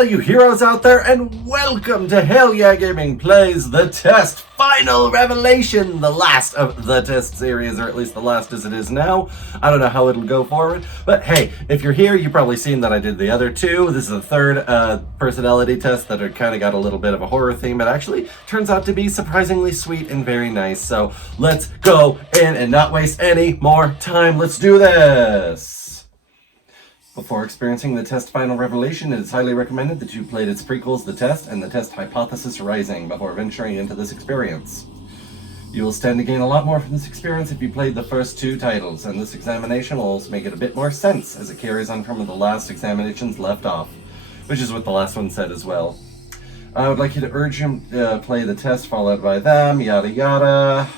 all you heroes out there, and welcome to Hell Yeah Gaming Plays The Test Final Revelation, the last of the Test series, or at least the last as it is now. I don't know how it'll go forward, but hey, if you're here, you've probably seen that I did the other two. This is the third personality test that had kind of got a little bit of a horror theme, but actually turns out to be surprisingly sweet and very nice. So let's go in and not waste any more time. Let's do this! Before experiencing the Test Final Revelation, it is highly recommended that you played its prequels, The Test and The Test Hypothesis Rising, before venturing into this experience. You will stand to gain a lot more from this experience if you played the first two titles, and this examination will also make it a bit more sense as it carries on from the last examinations left off, which is what the last one said as well. I would like you to urge him to play the test followed by them, yada yada.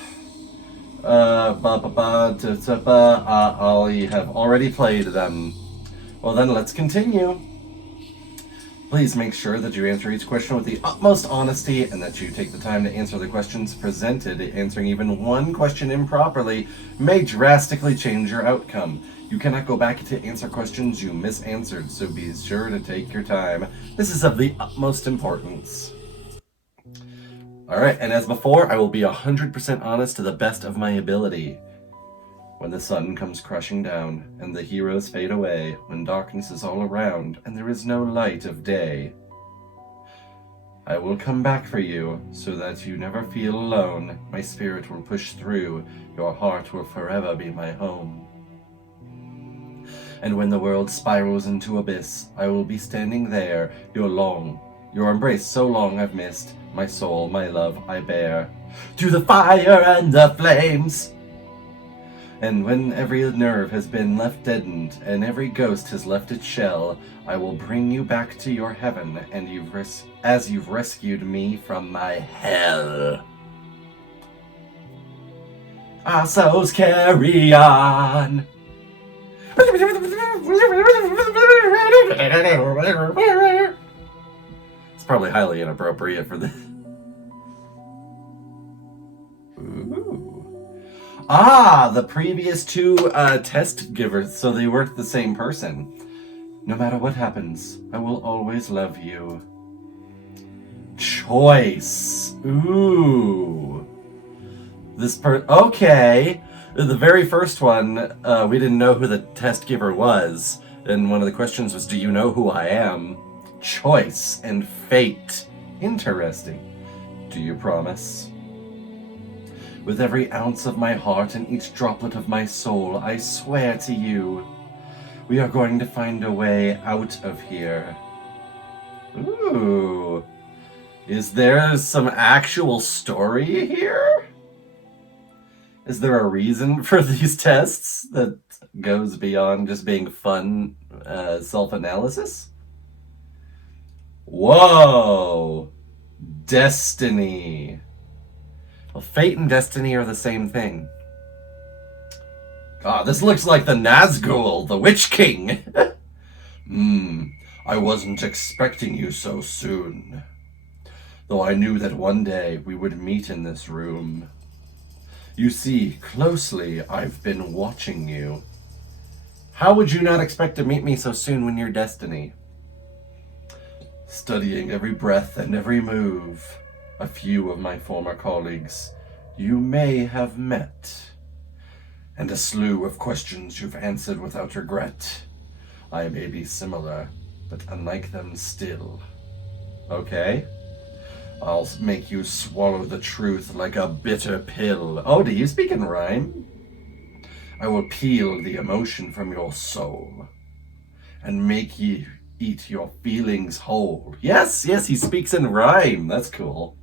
You have already played them. Well then, let's continue. Please make sure that you answer each question with the utmost honesty and that you take the time to answer the questions presented. Answering even one question improperly may drastically change your outcome. You cannot go back to answer questions you misanswered, so be sure to take your time. This is of the utmost importance. Alright, and as before, I will be 100% honest to the best of my ability. When the sun comes crashing down, and the heroes fade away, when darkness is all around, and there is no light of day, I will come back for you, so that you never feel alone. My spirit will push through, your heart will forever be my home. And when the world spirals into abyss, I will be standing there, your embrace so long I've missed, my soul, my love I bear, through the fire and the flames. And when every nerve has been left deadened, and every ghost has left its shell, I will bring you back to your heaven, and as you've rescued me from my hell. Our souls carry on. It's probably highly inappropriate for this. Ooh. The previous two test givers, so they weren't the same person. No matter what happens, I will always love you. Choice. Ooh. Okay. The very first one, we didn't know who the test giver was. And one of the questions was, do you know who I am? Choice and fate. Interesting. Do you promise? With every ounce of my heart and each droplet of my soul, I swear to you, we are going to find a way out of here. Ooh. Is there some actual story here? Is there a reason for these tests that goes beyond just being fun self-analysis? Whoa! Destiny. Well, fate and destiny are the same thing. This looks like the Nazgul, the Witch King. I wasn't expecting you so soon. Though I knew that one day we would meet in this room. You see, closely I've been watching you. How would you not expect to meet me so soon when you're destiny? Studying every breath and every move. A few of my former colleagues you may have met, and a slew of questions you've answered without regret. I may be similar, but unlike them still. Okay? I'll make you swallow the truth like a bitter pill. Oh, do you speak in rhyme? I will peel the emotion from your soul, and make you eat your feelings whole. Yes, he speaks in rhyme. That's cool.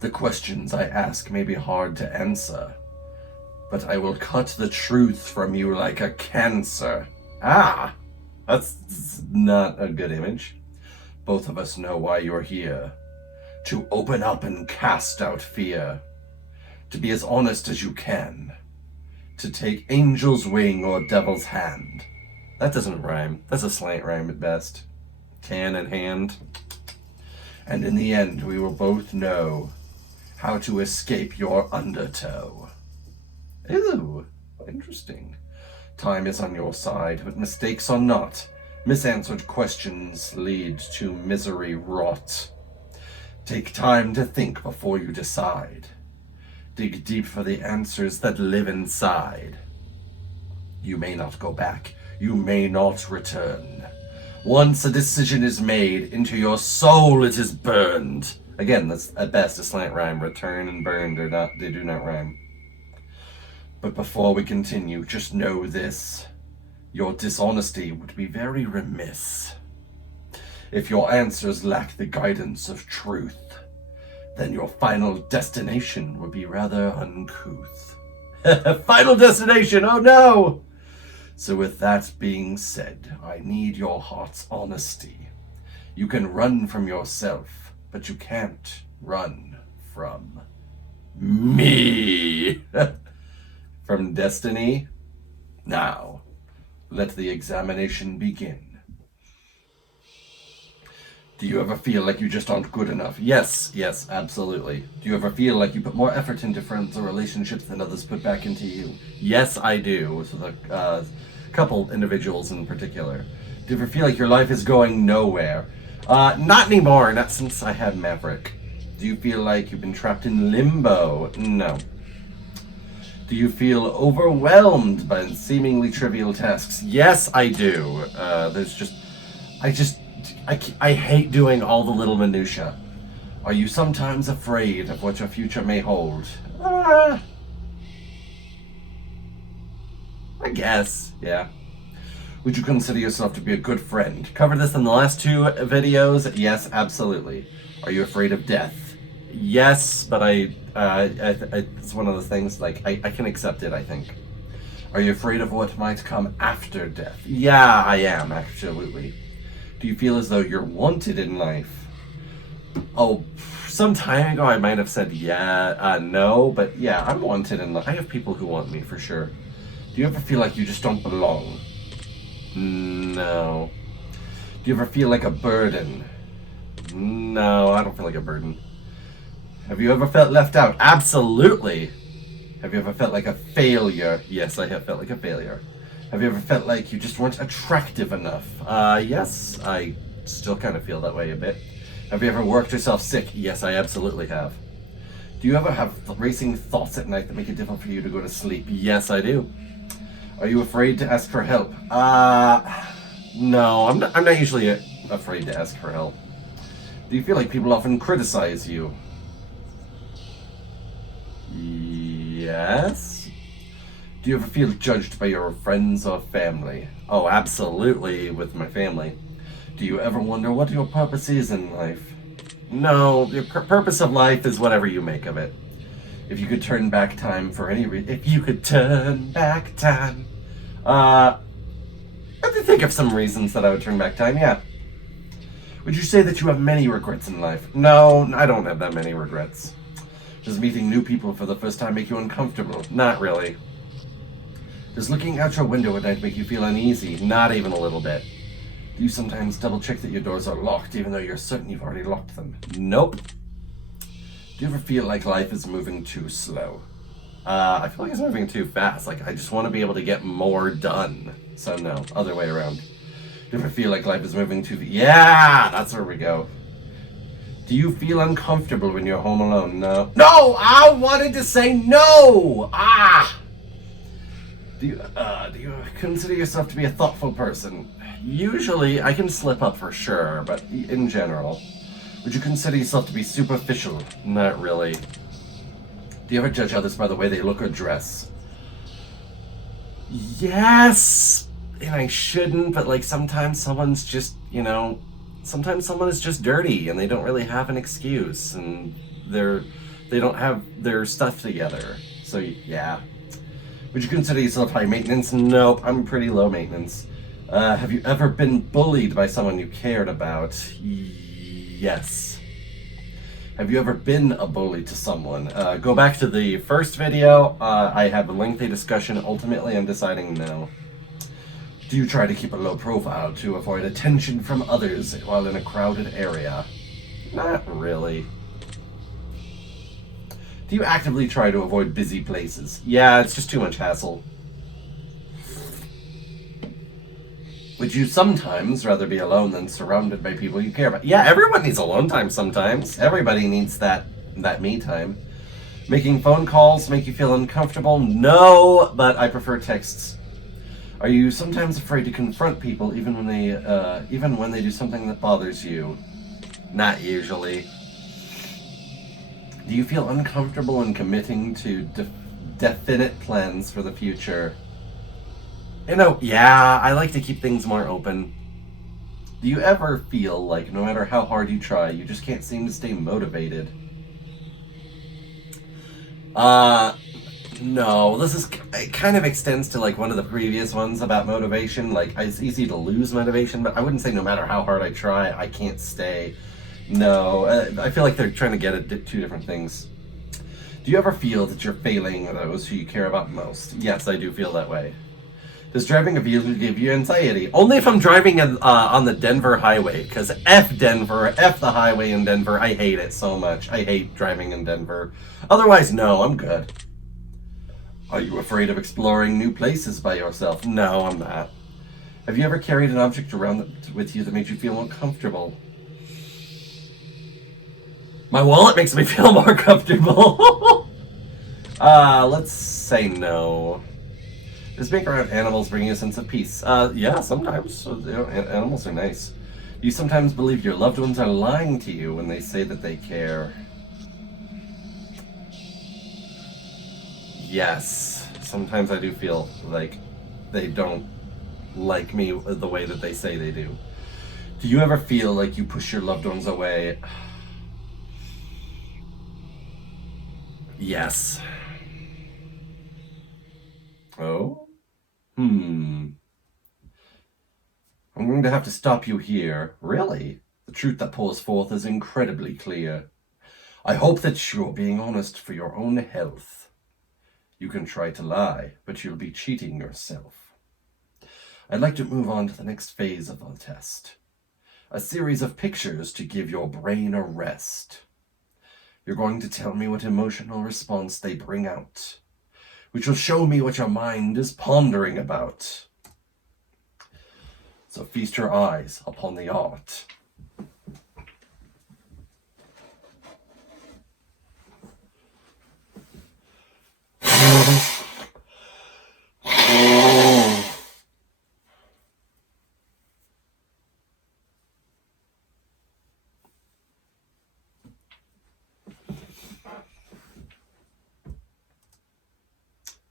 The questions I ask may be hard to answer, but I will cut the truth from you like a cancer. That's not a good image. Both of us know why you're here. To open up and cast out fear. To be as honest as you can. To take angel's wing or devil's hand. That doesn't rhyme. That's a slant rhyme at best. Can and hand. And in the end, we will both know how to escape your undertow. Ooh, interesting. Time is on your side, but mistakes are not. Misanswered questions lead to misery wrought. Take time to think before you decide. Dig deep for the answers that live inside. You may not go back. You may not return. Once a decision is made, into your soul it is burned. Again, that's at best a slant rhyme. Return and burned are not, they do not rhyme. But before we continue, just know this. Your dishonesty would be very remiss. If your answers lack the guidance of truth, then your final destination would be rather uncouth. Final destination, oh no! So with that being said, I need your heart's honesty. You can run from yourself, but you can't run from me. From Destiny? Now, let the examination begin. Do you ever feel like you just aren't good enough? Yes, absolutely. Do you ever feel like you put more effort into friends or relationships than others put back into you? Yes, I do. With a couple individuals in particular. Do you ever feel like your life is going nowhere? Not anymore, not since I had Maverick. Do you feel like you've been trapped in limbo? No. Do you feel overwhelmed by seemingly trivial tasks? Yes, I do. I hate doing all the little minutia. Are you sometimes afraid of what your future may hold? I guess, yeah. Would you consider yourself to be a good friend? Covered this in the last two videos. Yes, absolutely. Are you afraid of death? Yes, but it's one of those things, like, I can accept it, I think. Are you afraid of what might come after death? Yeah, I am, absolutely. Do you feel as though you're wanted in life? Oh, some time ago I might have said no, but yeah, I'm wanted in life. I have people who want me, for sure. Do you ever feel like you just don't belong? No. Do you ever feel like a burden? No, I don't feel like a burden. Have you ever felt left out? Absolutely. Have you ever felt like a failure? Yes, I have felt like a failure. Have you ever felt like you just weren't attractive enough? Yes, I still kind of feel that way a bit. Have you ever worked yourself sick? Yes, I absolutely have. Do you ever have racing thoughts at night that make it difficult for you to go to sleep? Yes, I do. Are you afraid to ask for help? No, I'm not usually afraid to ask for help. Do you feel like people often criticize you? Yes. Do you ever feel judged by your friends or family? Oh, absolutely, with my family. Do you ever wonder what your purpose is in life? No, your purpose of life is whatever you make of it. If you could turn back time for any reason, if you could turn back time, I have to think of some reasons that I would turn back time, yeah. Would you say that you have many regrets in life? No, I don't have that many regrets. Does meeting new people for the first time make you uncomfortable? Not really. Does looking out your window at night make you feel uneasy? Not even a little bit. Do you sometimes double check that your doors are locked even though you're certain you've already locked them? Nope. Do you ever feel like life is moving too slow? I feel like it's moving too fast. Like, I just want to be able to get more done. So no, other way around. Do you ever feel like life is moving too... Yeah, that's where we go. Do you feel uncomfortable when you're home alone? No. No! I wanted to say no! Do you consider yourself to be a thoughtful person? Usually, I can slip up for sure, but in general. Would you consider yourself to be superficial? Not really. Do you ever judge others by the way they look or dress? Yes! And I shouldn't, but like sometimes someone's just, sometimes someone is just dirty and they don't really have an excuse and they don't have their stuff together. So yeah. Would you consider yourself high maintenance? Nope, I'm pretty low maintenance. Have you ever been bullied by someone you cared about? Yes. Have you ever been a bully to someone? Go back to the first video. I have a lengthy discussion. Ultimately, I'm deciding no. Do you try to keep a low profile to avoid attention from others while in a crowded area? Not really. Do you actively try to avoid busy places? Yeah, it's just too much hassle. Would Would you sometimes rather be alone than surrounded by people you care about? Yeah, everyone needs alone time sometimes. Everybody needs that me time. Making phone calls make you feel uncomfortable? No, but I prefer texts. Are you sometimes afraid to confront people even when they do something that bothers you? Not usually. Do you feel uncomfortable in committing to definite plans for the future? Yeah, I like to keep things more open. Do you ever feel like no matter how hard you try, you just can't seem to stay motivated? No, it kind of extends to like one of the previous ones about motivation. Like, it's easy to lose motivation, but I wouldn't say no matter how hard I try, I can't stay. No, I feel like they're trying to get at two different things. Do you ever feel that you're failing those who you care about most? Yes, I do feel that way. Does driving a vehicle give you anxiety? Only if I'm driving on the Denver highway, because F Denver, F the highway in Denver. I hate it so much. I hate driving in Denver. Otherwise, no, I'm good. Are you afraid of exploring new places by yourself? No, I'm not. Have you ever carried an object around with you that made you feel uncomfortable? My wallet makes me feel more comfortable. Let's say no. Does being around animals bring you a sense of peace? Yeah, sometimes. Animals are nice. Do you sometimes believe your loved ones are lying to you when they say that they care? Yes. Sometimes I do feel like they don't like me the way that they say they do. Do you ever feel like you push your loved ones away? Yes. Oh? I'm going to have to stop you here. Really? The truth that pours forth is incredibly clear. I hope that you're being honest for your own health. You can try to lie, but you'll be cheating yourself. I'd like to move on to the next phase of the test. A series of pictures to give your brain a rest. You're going to tell me what emotional response they bring out, which will show me what your mind is pondering about. So feast your eyes upon the art.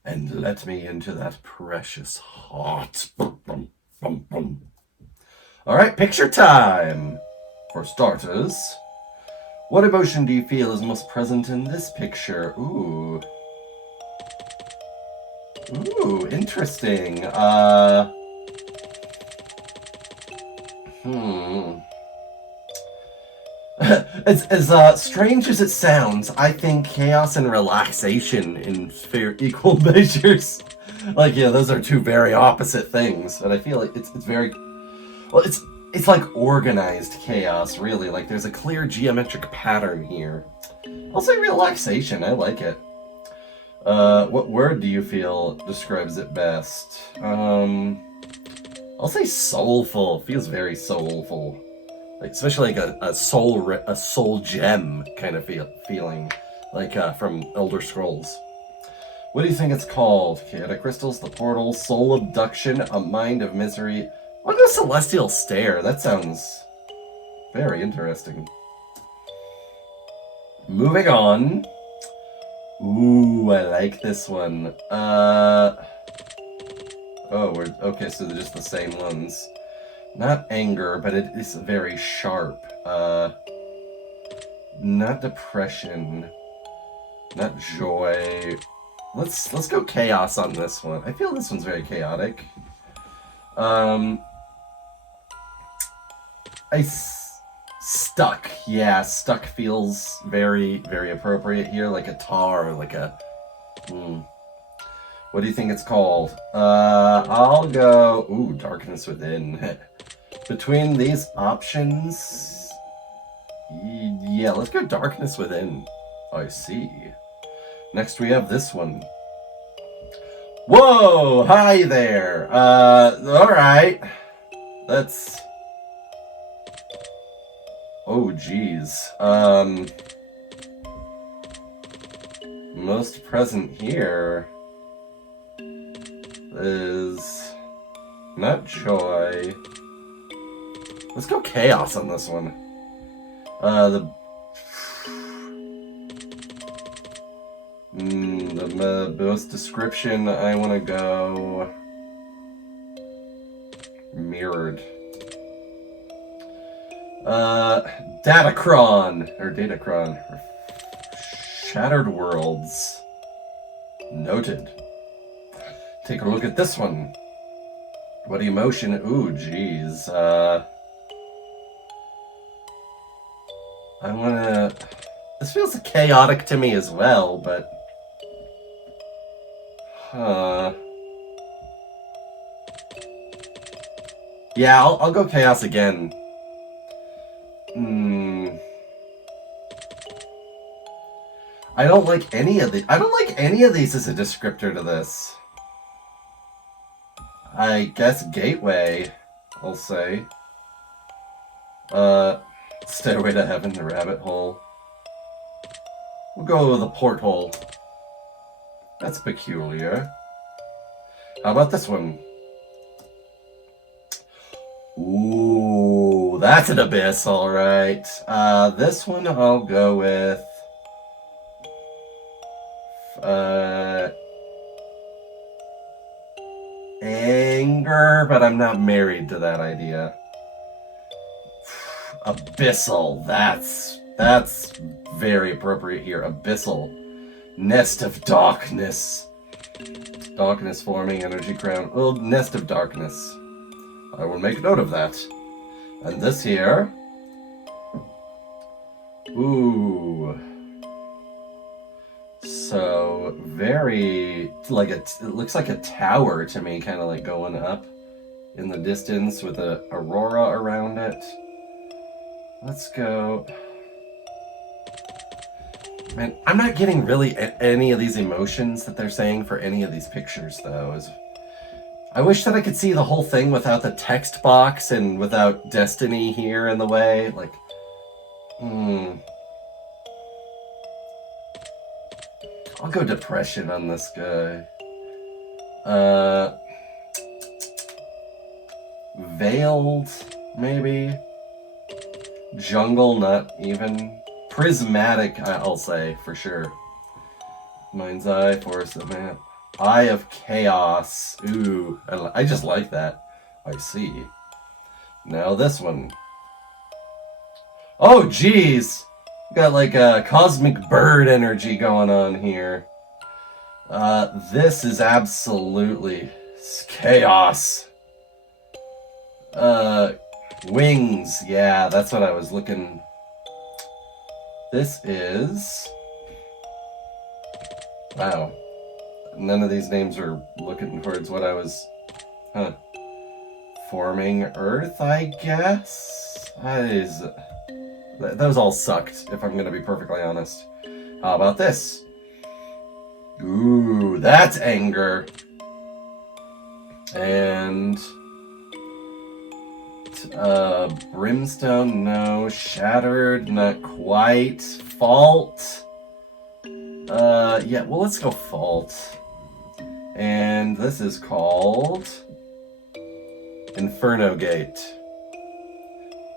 And let me into that precious heart. Alright, picture time! For starters, what emotion do you feel is most present in this picture? Ooh, interesting. As strange as it sounds, I think chaos and relaxation in fair equal measures. Like, yeah, those are two very opposite things, but I feel like it's very, well, it's like organized chaos, really. Like, there's a clear geometric pattern here. I'll say relaxation. I like it. What word do you feel describes it best? I'll say soulful. Feels very soulful. Like, especially like a soul gem kind of feeling, like from Elder Scrolls. What do you think it's called? Chaotic crystals, the portal, soul abduction, a mind of misery. What a celestial stare. That sounds very interesting. Moving on. Ooh, I like this one. Oh, okay, so they're just the same ones. Not anger, but it is very sharp. Not depression. Not joy. Let's go chaos on this one. I feel this one's very chaotic. Stuck. Yeah, stuck feels very, very appropriate here. Like a tar, like a... What do you think it's called? I'll go... Ooh, Darkness Within. Between these options... Yeah, let's go Darkness Within. I see. Next we have this one. Whoa! Hi there! Alright. That's... Oh, geez. Most present here is not joy. Let's go chaos on this one. The most description, I want to go mirrored. Datacron, Shattered Worlds. Noted. Take a look at this one. What emotion? Ooh, geez. I wanna... This feels chaotic to me as well, but... Yeah, I'll go chaos again. I don't like any of these as a descriptor to this. I guess gateway, I'll say. Stairway to Heaven, the rabbit hole. We'll go with the porthole. That's peculiar. How about this one? Ooh, that's an abyss, alright. This one I'll go with... anger, but I'm not married to that idea. Abyssal, that's very appropriate here. Abyssal. Nest of darkness. Darkness forming, energy crown. Well, nest of darkness. I will make note of that. And this here. Ooh. So, very, like it looks like a tower to me, kind of like going up in the distance with a aurora around it. Let's go. Man, I'm not getting really any of these emotions that they're saying for any of these pictures, though. I wish that I could see the whole thing without the text box and without Destiny here in the way. Like, I'll go depression on this guy. Veiled, maybe. Jungle, not even. Prismatic, I'll say, for sure. Mind's Eye, Forest of Man. Eye of Chaos. Ooh, I just like that. I see. Now this one. Oh, geez! Got like a cosmic bird energy going on here. This is absolutely chaos. Wings. Yeah, that's what I was looking. This is... Wow. None of these names are looking towards what I was... Forming Earth, I guess? Those all sucked, if I'm gonna be perfectly honest. How about this? Ooh, that's anger. And... Brimstone, no. Shattered, not quite. Fault. Yeah, well, let's go Fault. And this is called... Inferno Gate.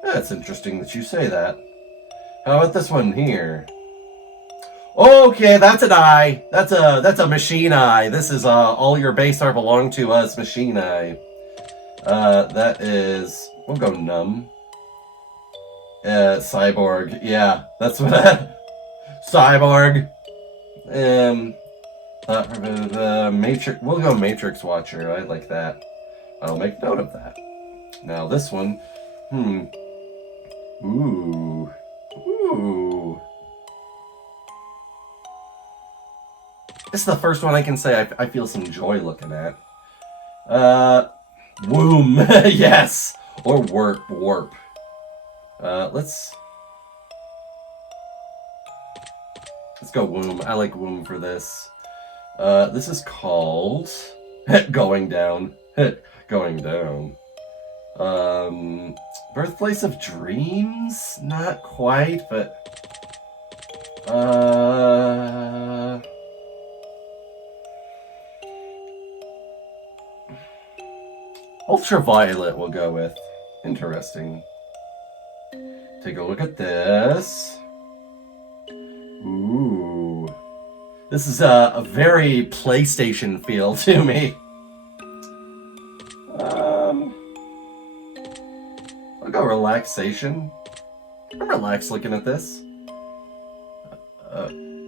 That's interesting that you say that. How about this one here? Okay, that's an eye. That's a machine eye. This is all your base art belong to us, machine eye. That is... We'll go numb. Cyborg. Yeah, that's what Cyborg. Matrix. We'll go Matrix Watcher. I like that. I'll make note of that. Now this one. Ooh. This is the first one I can say I feel some joy looking at. Womb. Yes. Or warp. Let's go womb. I like womb for this. This is called going down. Going down. Birthplace of Dreams? Not quite, but... Ultraviolet we'll go with. Interesting. Take a look at this. Ooh. This is a very PlayStation feel to me. I'll go relaxation. I'm relaxed looking at this.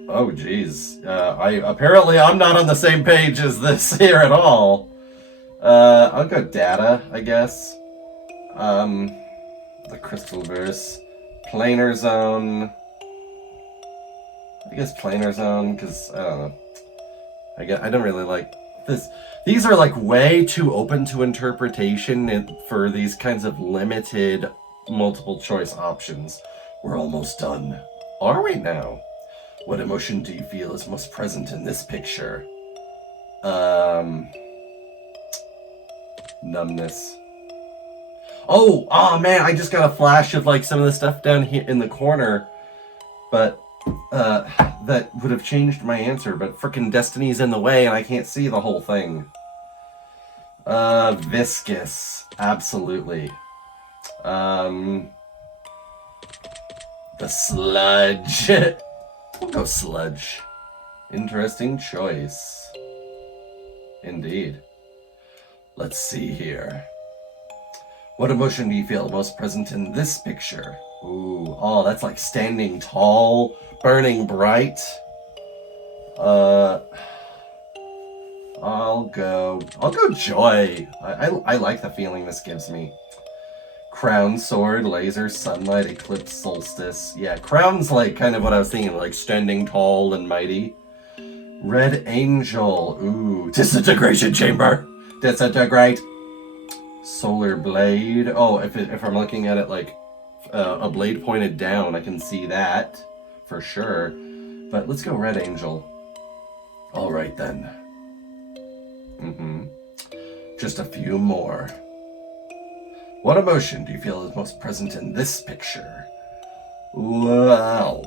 Oh geez. Apparently I'm not on the same page as this here at all. I'll go data, I guess. The crystal verse. Planar zone. I guess planar zone, because I don't know. I don't really like this. These are like way too open to interpretation for these kinds of limited multiple choice options. We're almost done. Are we now? What emotion do you feel is most present in this picture? Numbness. Oh man, I just got a flash of like some of the stuff down here in the corner, but that would have changed my answer, but frickin' Destiny's in the way and I can't see the whole thing. Viscous. Absolutely. The sludge. We'll go sludge. Interesting choice. Indeed. Let's see here. What emotion do you feel most present in this picture? Ooh, oh, that's like standing tall, burning bright. I'll go joy. I like the feeling this gives me. Crown, sword, laser, sunlight, eclipse, solstice. Yeah, crown's like kind of what I was thinking, like standing tall and mighty. Red angel. Ooh, disintegration chamber. Disintegrate. Solar blade. Oh, if I'm looking at it like a blade pointed down, I can see that for sure. But let's go red angel. All right then. Just a few more. What emotion do you feel is most present in this picture? Well,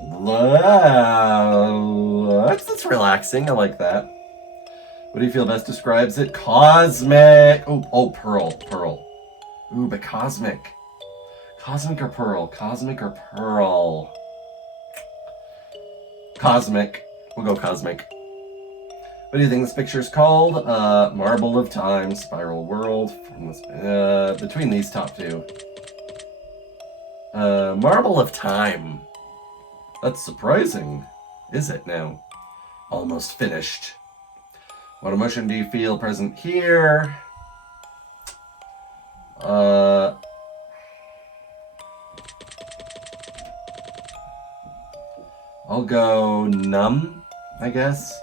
that's relaxing. I like that. What do you feel best describes it? Cosmic. Oh, pearl. Ooh, but cosmic. Cosmic or pearl? Cosmic or pearl? Cosmic. We'll go cosmic. What do you think this picture is called? Marble of Time, Spiral World. Between these top two. Marble of Time. That's surprising. Is it now? Almost finished. What emotion do you feel present here? I'll go numb, I guess.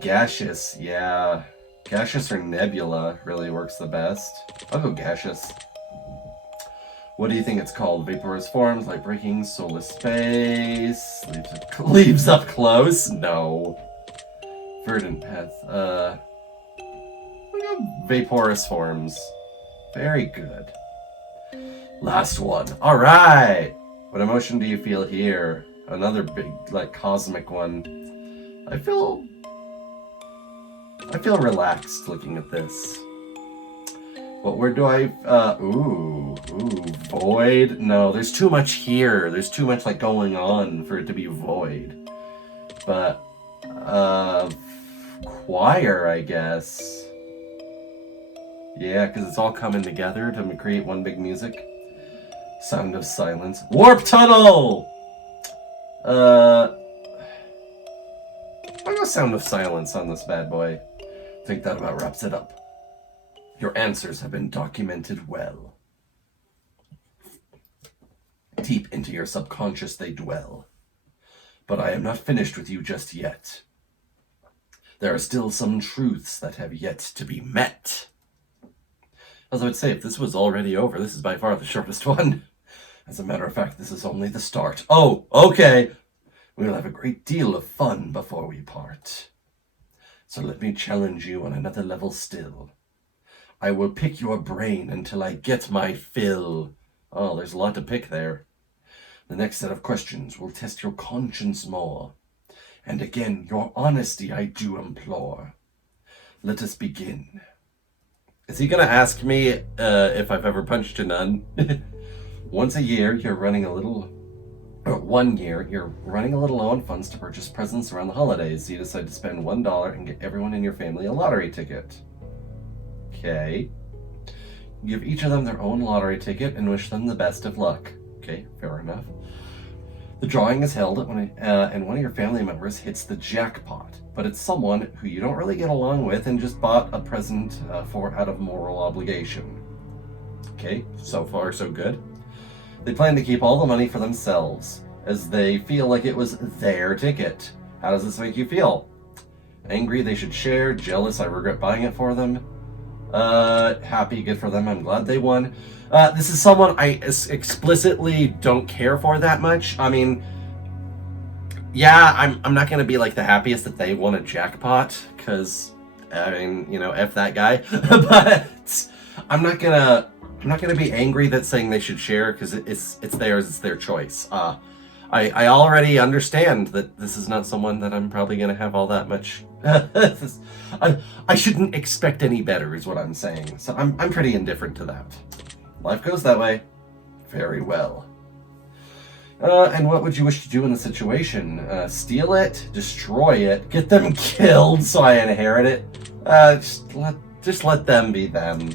Gaseous, yeah. Gaseous or nebula really works the best. I'll go gaseous. What do you think it's called? Vaporous forms, light breaking, soulless space, leaves up close? No. Verdant path. Vaporous forms. Very good. Last one. All right. What emotion do you feel here? Another big, like, cosmic one. I feel relaxed looking at this. What word do I... Ooh, void. No, there's too much here. There's too much, like, going on for it to be void. But, choir, I guess. Yeah, because it's all coming together to create one big music. Sound of silence. Warp tunnel! I'll go sound of silence on this bad boy. I think that about wraps it up. Your answers have been documented well. Deep into your subconscious they dwell. But I am not finished with you just yet. There are still some truths that have yet to be met. As I would say, if this was already over, this is by far the shortest one. As a matter of fact, this is only the start. Oh, okay. We'll have a great deal of fun before we part. So let me challenge you on another level still. I will pick your brain until I get my fill. Oh, there's a lot to pick there. The next set of questions will test your conscience more. And again, your honesty I do implore. Let us begin. Is he going to ask me if I've ever punched a nun? Once a year, you're running a little... Or 1 year, you're running a little low on funds to purchase presents around the holidays. So you decide to spend $1 and get everyone in your family a lottery ticket. Okay. Give each of them their own lottery ticket and wish them the best of luck. Okay, fair enough. The drawing is held when and one of your family members hits the jackpot, but it's someone who you don't really get along with and just bought a present for out of moral obligation. Okay, so far so good. They plan to keep all the money for themselves, as they feel like it was their ticket. How does this make you feel? Angry they should share, jealous I regret buying it for them, happy, good for them, I'm glad they won. This is someone I explicitly don't care for that much. I mean, yeah, I'm not gonna be like the happiest that they won a jackpot, because, I mean, you know, F that guy. But I'm not gonna be angry that saying they should share, because it's theirs, it's their choice. I already understand that this is not someone that I'm probably gonna have all that much. I shouldn't expect any better, is what I'm saying. So I'm pretty indifferent to that. Life goes that way. Very well. And what would you wish to do in the situation? Steal it? Destroy it? Get them killed so I inherit it? Just let them be them.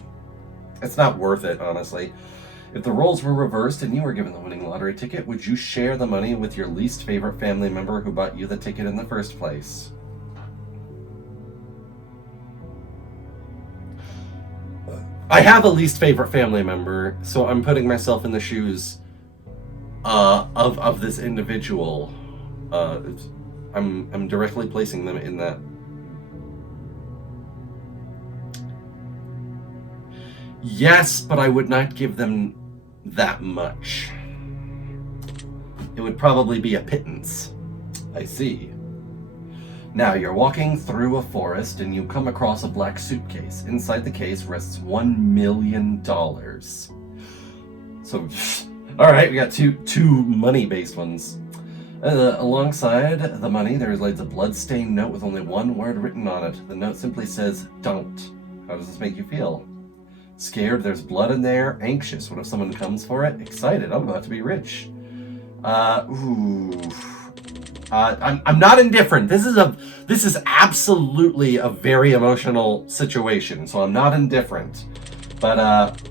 It's not worth it, honestly. If the roles were reversed and you were given the winning lottery ticket, would you share the money with your least favorite family member who bought you the ticket in the first place? I have a least favorite family member, so I'm putting myself in the shoes of this individual. I'm directly placing them in that. Yes, but I would not give them that much. It would probably be a pittance. I see. Now you're walking through a forest and you come across a black suitcase. Inside the case rests $1 million. So, alright, we got two money-based ones. Alongside the money, there lays a blood-stained note with only one word written on it. The note simply says, "Don't." How does this make you feel? Scared, there's blood in there. Anxious, what if someone comes for it? Excited, I'm about to be rich. I'm not indifferent. This is absolutely a very emotional situation, so I'm not indifferent. But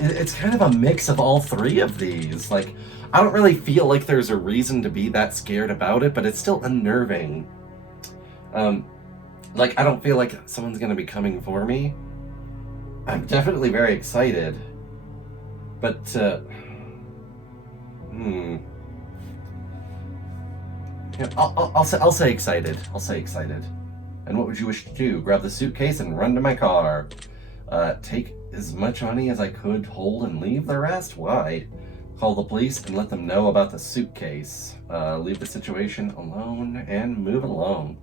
it's kind of a mix of all three of these. Like, I don't really feel like there's a reason to be that scared about it, but it's still unnerving. Like, I don't feel like someone's gonna be coming for me. I'm definitely very excited, but yeah, I'll say excited. I'll say excited. And what would you wish to do? Grab the suitcase and run to my car. Take as much money as I could hold and leave the rest? Why? Call the police and let them know about the suitcase. Leave the situation alone and move along.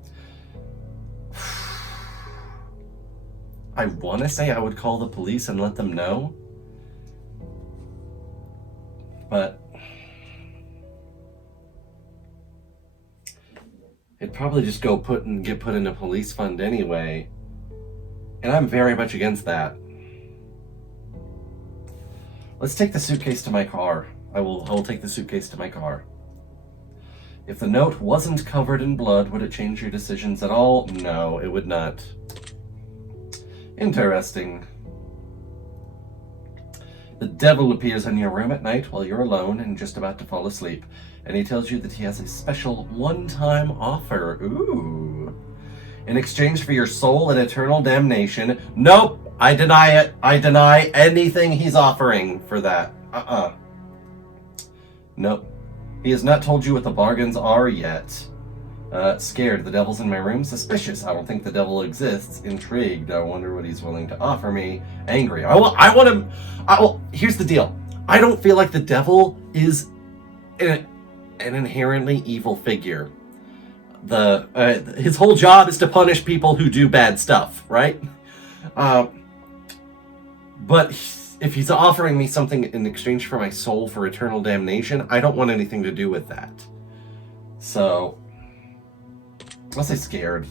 I want to say I would call the police and let them know, but it'd probably just get put in a police fund anyway, and I'm very much against that. Let's take the suitcase to my car. I will take the suitcase to my car. If the note wasn't covered in blood, would it change your decisions at all? No, it would not. Interesting. The devil appears in your room at night while you're alone and just about to fall asleep, and he tells you that he has a special one-time offer. Ooh. In exchange for your soul and eternal damnation. Nope, I deny it. I deny anything he's offering for that. Nope. He has not told you what the bargains are yet. Scared, the devil's in my room. Suspicious, I don't think the devil exists. Intrigued, I wonder what he's willing to offer me. Angry, I want him. Here's the deal. I don't feel like the devil is an inherently evil figure. His whole job is to punish people who do bad stuff, right? But if he's offering me something in exchange for my soul for eternal damnation, I don't want anything to do with that. So, I'll say scared.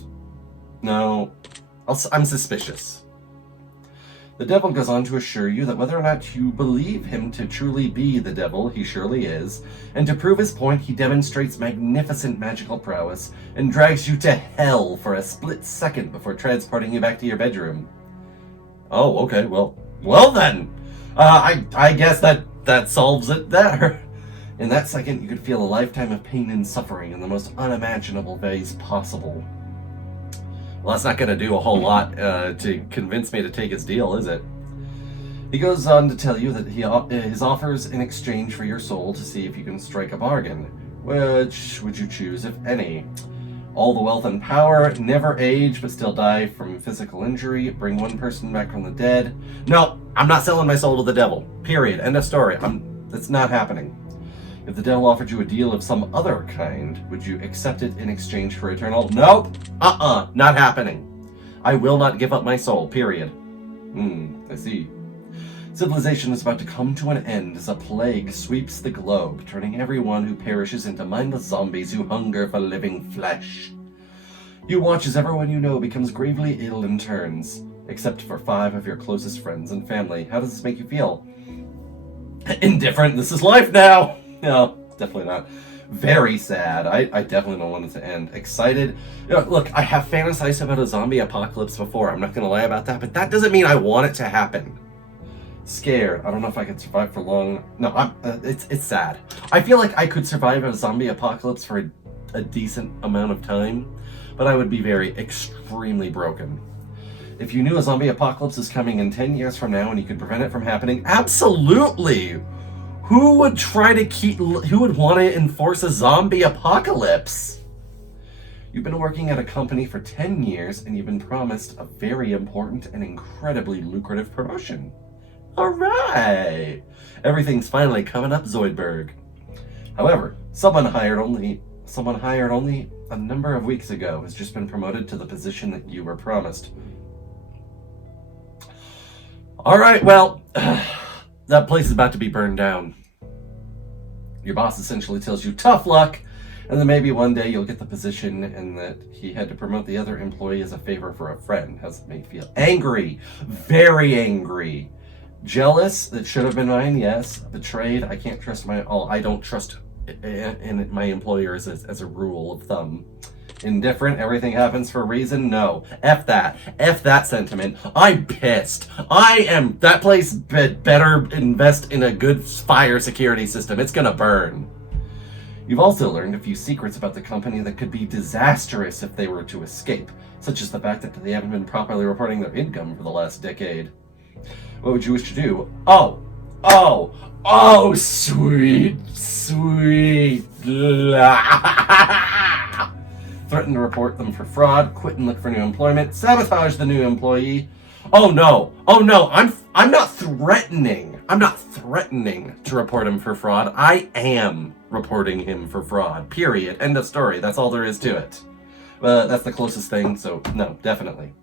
No, I'm suspicious. The devil goes on to assure you that whether or not you believe him to truly be the devil, he surely is, and to prove his point, he demonstrates magnificent magical prowess and drags you to hell for a split second before transporting you back to your bedroom. Oh, okay, well then. I guess that solves it there. In that second, you could feel a lifetime of pain and suffering in the most unimaginable ways possible. Well, that's not going to do a whole lot to convince me to take his deal, is it? He goes on to tell you that his offers in exchange for your soul to see if you can strike a bargain. Which would you choose, if any? All the wealth and power, never age but still die from physical injury, bring one person back from the dead. No, I'm not selling my soul to the devil. Period. End of story. It's not happening. If the devil offered you a deal of some other kind, would you accept it in exchange for eternal? Nope. Not happening. I will not give up my soul, period. I see. Civilization is about to come to an end as a plague sweeps the globe, turning everyone who perishes into mindless zombies who hunger for living flesh. You watch as everyone you know becomes gravely ill and turns, except for 5 of your closest friends and family. How does this make you feel? Indifferent. This is life now. No, definitely not. Very sad. I definitely don't want it to end. Excited. Look, I have fantasized about a zombie apocalypse before. I'm not going to lie about that, but that doesn't mean I want it to happen. Scared. I don't know if I could survive for long. No, it's sad. I feel like I could survive a zombie apocalypse for a decent amount of time, but I would be extremely broken. If you knew a zombie apocalypse is coming in 10 years from now and you could prevent it from happening, absolutely! Who would want to enforce a zombie apocalypse? You've been working at a company for 10 years and you've been promised a very important and incredibly lucrative promotion. Alright! Everything's finally coming up Zoidberg. However, someone hired only a number of weeks ago has just been promoted to the position that you were promised. Alright, well, that place is about to be burned down. Your boss essentially tells you tough luck, and then maybe one day you'll get the position, and that he had to promote the other employee as a favor for a friend. How's it make you feel? Angry. Very angry. Jealous. That should have been mine, yes. Betrayed. I can't trust I don't trust in my employer as a rule of thumb. Indifferent. Everything happens for a reason. No. F that. F that sentiment. I'm pissed. That place better invest in a good fire security system. It's gonna burn. You've also learned a few secrets about the company that could be disastrous if they were to escape, such as the fact that they haven't been properly reporting their income for the last decade. What would you wish to do? Oh, sweet. Threaten to report them for fraud, quit and look for new employment, sabotage the new employee. Oh no, I'm not threatening to report him for fraud. I am reporting him for fraud, period. End of story. That's all there is to it. That's the closest thing, so no, definitely.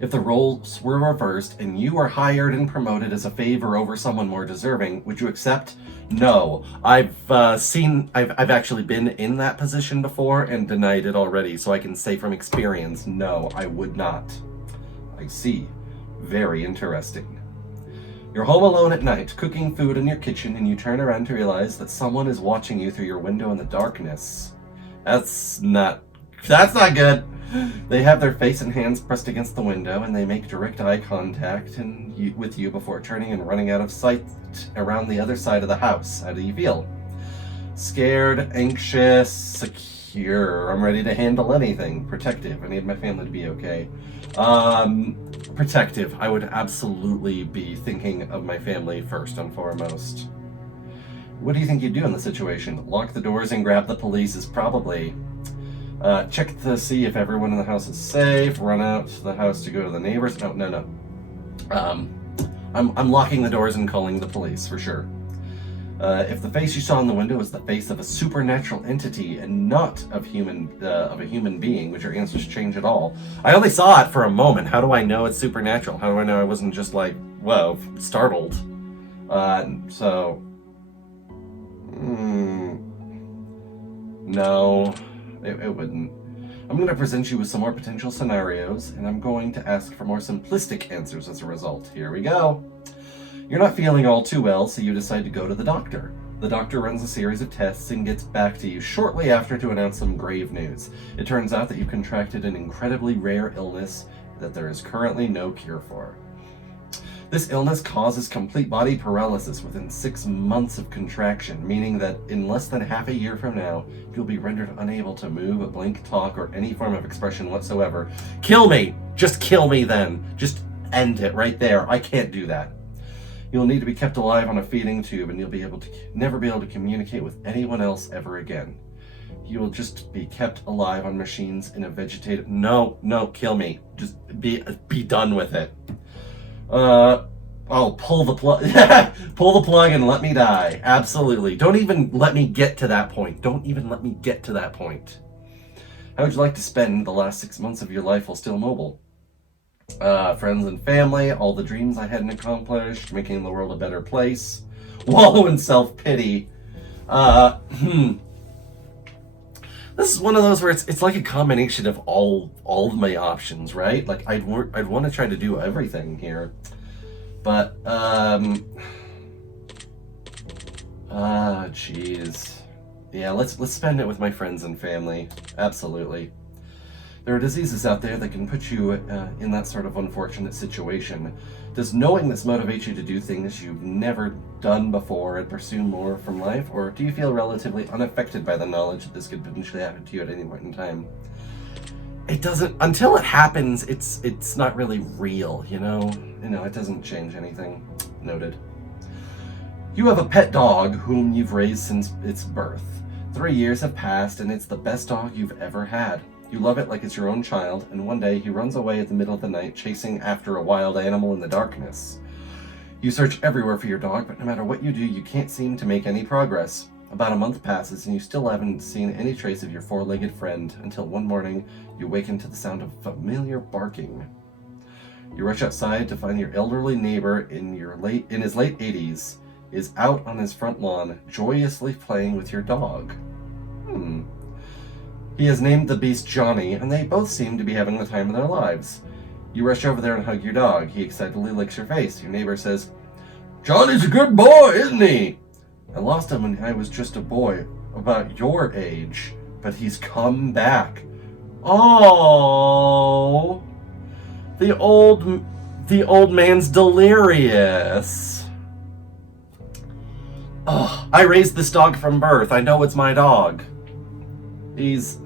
If the roles were reversed and you were hired and promoted as a favor over someone more deserving, would you accept? No. I've actually been in that position before and denied it already, so I can say from experience, no, I would not. I see. Very interesting. You're home alone at night, cooking food in your kitchen, and you turn around to realize that someone is watching you through your window in the darkness. That's not good. They have their face and hands pressed against the window, and they make direct eye contact with you before turning and running out of sight around the other side of the house. How do you feel? Scared, anxious, secure. I'm ready to handle anything. Protective. I need my family to be okay. Protective. I would absolutely be thinking of my family first and foremost. What do you think you'd do in the situation? Lock the doors and grab the police is probably... check to see if everyone in the house is safe. Run out to the house to go to the neighbors. No. I'm locking the doors and calling the police for sure. If the face you saw in the window is the face of a supernatural entity and not of a human being, would your answers change at all? I only saw it for a moment. How do I know it's supernatural? How do I know I wasn't just like, whoa, startled? No, it wouldn't. I'm going to present you with some more potential scenarios, and I'm going to ask for more simplistic answers as a result. Here we go. You're not feeling all too well, so you decide to go to the doctor. The doctor runs a series of tests and gets back to you shortly after to announce some grave news. It turns out that you've contracted an incredibly rare illness that there is currently no cure for. This illness causes complete body paralysis within 6 months of contraction, meaning that in less than half a year from now, you'll be rendered unable to move, blink, talk, or any form of expression whatsoever. Kill me! Just kill me then! Just end it right there. I can't do that. You'll need to be kept alive on a feeding tube, and you'll never be able to communicate with anyone else ever again. You will just be kept alive on machines in a vegetative... No, kill me. Just be done with it. Pull the plug. Pull the plug and let me die. Absolutely. Don't even let me get to that point. Don't even let me get to that point. How would you like to spend the last 6 months of your life while still mobile? Friends and family, all the dreams I hadn't accomplished, making the world a better place, wallow in self-pity. This is one of those where it's like a combination of all of my options, right? Like I'd want to try to do everything here, but jeez, yeah. Let's spend it with my friends and family. Absolutely. There are diseases out there that can put you in that sort of unfortunate situation. Does knowing this motivate you to do things you've never done before and pursue more from life? Or do you feel relatively unaffected by the knowledge that this could potentially happen to you at any point in time? It doesn't, until it happens, it's not really real, you know? It doesn't change anything. Noted. You have a pet dog whom you've raised since its birth. 3 years have passed and it's the best dog you've ever had. You love it like it's your own child, and one day he runs away at the middle of the night chasing after a wild animal in the darkness. You search everywhere for your dog, but no matter what you do, you can't seem to make any progress. About a month passes, and you still haven't seen any trace of your four-legged friend until one morning you waken to the sound of familiar barking. You rush outside to find your elderly neighbor in his late 80s is out on his front lawn joyously playing with your dog. He has named the beast Johnny, and they both seem to be having the time of their lives. You rush over there and hug your dog. He excitedly licks your face. Your neighbor says, "Johnny's a good boy, isn't he? I lost him when I was just a boy, about your age, but he's come back." Oh, the old man's delirious. Oh, I raised this dog from birth. I know it's my dog. He's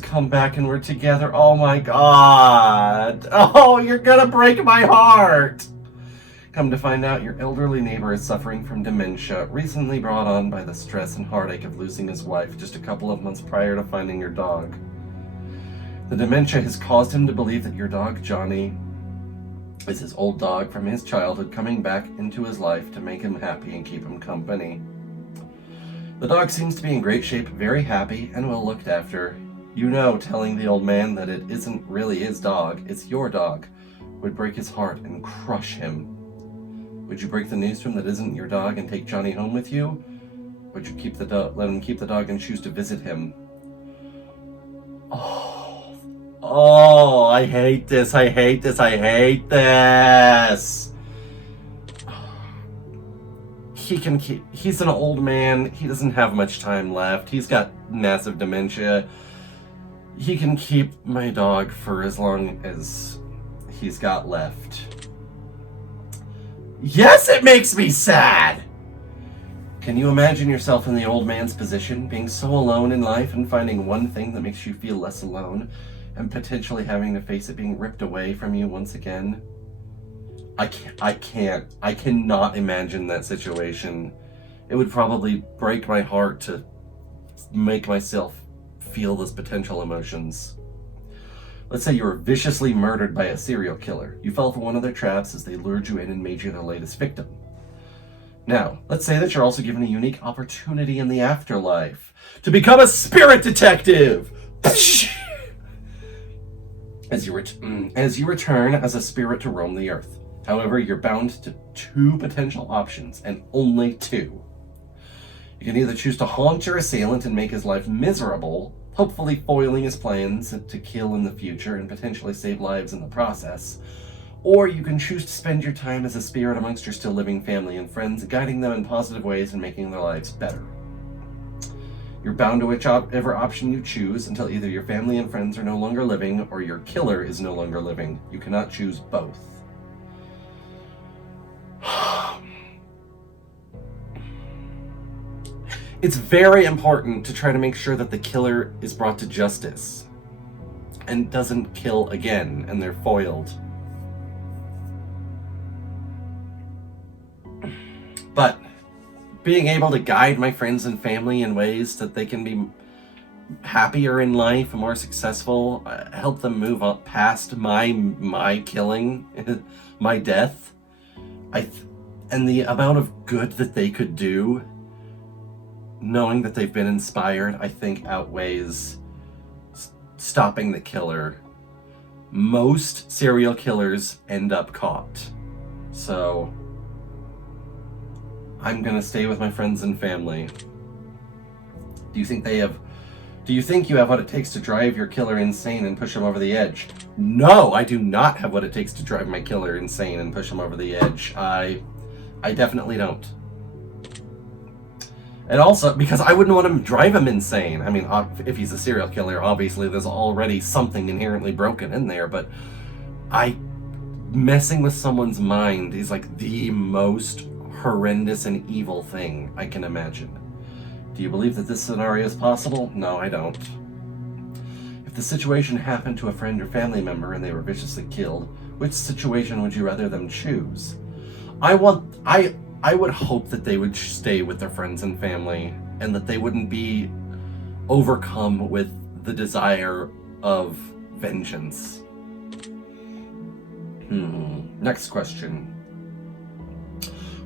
come back and we're together. Oh my God. Oh, you're gonna break my heart. Come to find out, your elderly neighbor is suffering from dementia, recently brought on by the stress and heartache of losing his wife just a couple of months prior to finding your dog. The dementia has caused him to believe that your dog, Johnny, is his old dog from his childhood coming back into his life to make him happy and keep him company. The dog seems to be in great shape, very happy, and well looked after. Telling the old man that it isn't really his dog, it's your dog, would break his heart and crush him. Would you break the news to him that isn't your dog and take Johnny home with you? Would you let him keep the dog and choose to visit him? Oh, I hate this. He's an old man. He doesn't have much time left. He's got massive dementia. He can keep my dog for as long as he's got left. Yes, it makes me sad! Can you imagine yourself in the old man's position, being so alone in life and finding one thing that makes you feel less alone, and potentially having to face it being ripped away from you once again? I cannot imagine that situation. It would probably break my heart to make myself feel those potential emotions. Let's say you were viciously murdered by a serial killer. You fell for one of their traps as they lured you in and made you their latest victim. Now, let's say that you're also given a unique opportunity in the afterlife to become a spirit detective. As you return as a spirit to roam the earth. However, you're bound to 2 potential options, and only 2. You can either choose to haunt your assailant and make his life miserable, hopefully foiling his plans to kill in the future and potentially save lives in the process. Or you can choose to spend your time as a spirit amongst your still living family and friends, guiding them in positive ways and making their lives better. You're bound to whichever option you choose until either your family and friends are no longer living or your killer is no longer living. You cannot choose both. It's very important to try to make sure that the killer is brought to justice and doesn't kill again and they're foiled. But being able to guide my friends and family in ways that they can be happier in life, more successful, help them move up past my killing, my death, and the amount of good that they could do, knowing that they've been inspired, I think outweighs stopping the killer. Most serial killers end up caught. So I'm gonna stay with my friends and family. Do you think you have what it takes to drive your killer insane and push him over the edge? No, I do not have what it takes to drive my killer insane and push him over the edge. I definitely don't. And also, because I wouldn't want to drive him insane. I mean, if he's a serial killer, obviously there's already something inherently broken in there, but messing with someone's mind is like the most horrendous and evil thing I can imagine. Do you believe that this scenario is possible? No, I don't. If the situation happened to a friend or family member and they were viciously killed, which situation would you rather them choose? I would hope that they would stay with their friends and family and that they wouldn't be overcome with the desire of vengeance. Next question.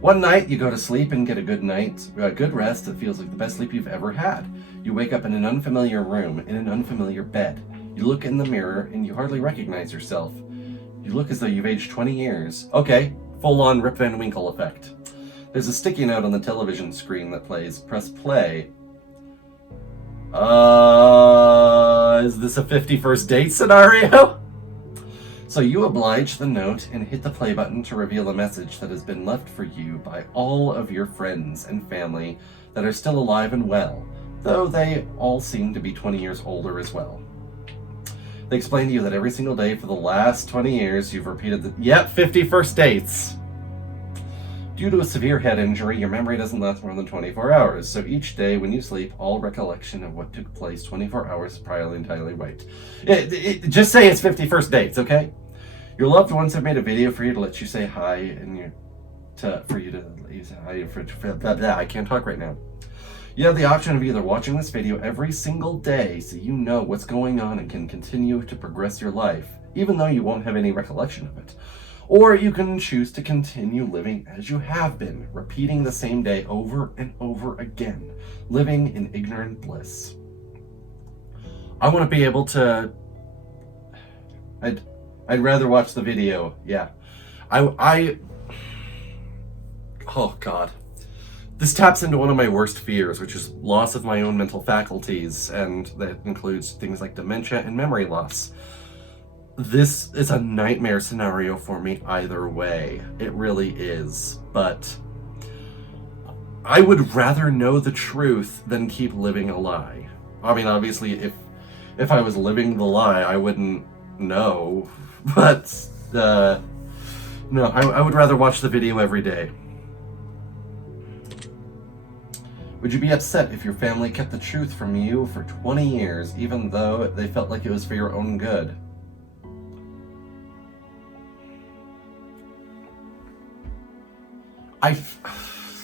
One night you go to sleep and get a good rest that feels like the best sleep you've ever had. You wake up in an unfamiliar room, in an unfamiliar bed. You look in the mirror and you hardly recognize yourself. You look as though you've aged 20 years. Okay, full-on Rip Van Winkle effect. There's a sticky note on the television screen that plays, press play. Is this a 51st date scenario? So you oblige the note and hit the play button to reveal a message that has been left for you by all of your friends and family that are still alive and well, though they all seem to be 20 years older as well. They explain to you that every single day for the last 20 years you've repeated 51st dates. Due to a severe head injury, your memory doesn't last more than 24 hours, so each day when you sleep, all recollection of what took place 24 hours prior entirely wiped. Just say it's 51st dates, okay? Your loved ones have made a video for you to let you say hi, and I can't talk right now. You have the option of either watching this video every single day so you know what's going on and can continue to progress your life, even though you won't have any recollection of it. Or you can choose to continue living as you have been, repeating the same day over and over again, living in ignorant bliss. I want to be able to... I'd rather watch the video, yeah. Oh God. This taps into one of my worst fears, which is loss of my own mental faculties, and that includes things like dementia and memory loss. This is a nightmare scenario for me either way. It really is. But I would rather know the truth than keep living a lie. I mean, obviously, if I was living the lie, I wouldn't know. But, no, I would rather watch the video every day. Would you be upset if your family kept the truth from you for 20 years, even though they felt like it was for your own good?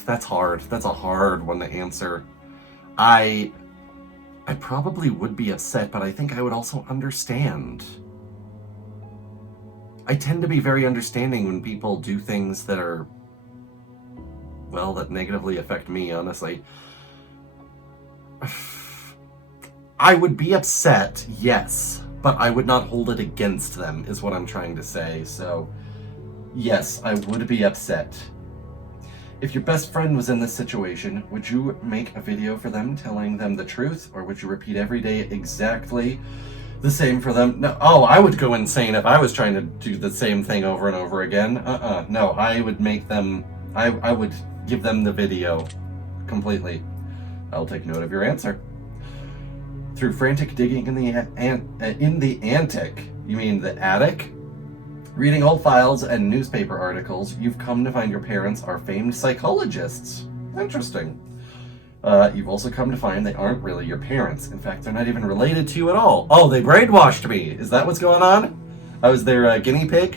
That's hard. That's a hard one to answer. I probably would be upset, but I think I would also understand. I tend to be very understanding when people do things that are well, that negatively affect me, honestly. I would be upset, yes, but I would not hold it against them, is what I'm trying to say. So, yes, I would be upset. If your best friend was in this situation, would you make a video for them telling them the truth, or would you repeat every day exactly the same for them? No. Oh, I would go insane if I was trying to do the same thing over and over again. No, I would make them, I would give them the video completely. I'll take note of your answer. Through frantic digging in the attic, you mean the attic? Reading old files and newspaper articles, you've come to find your parents are famed psychologists. Interesting. You've also come to find they aren't really your parents. In fact, they're not even related to you at all. Oh, they brainwashed me. Is that what's going on? I was their guinea pig?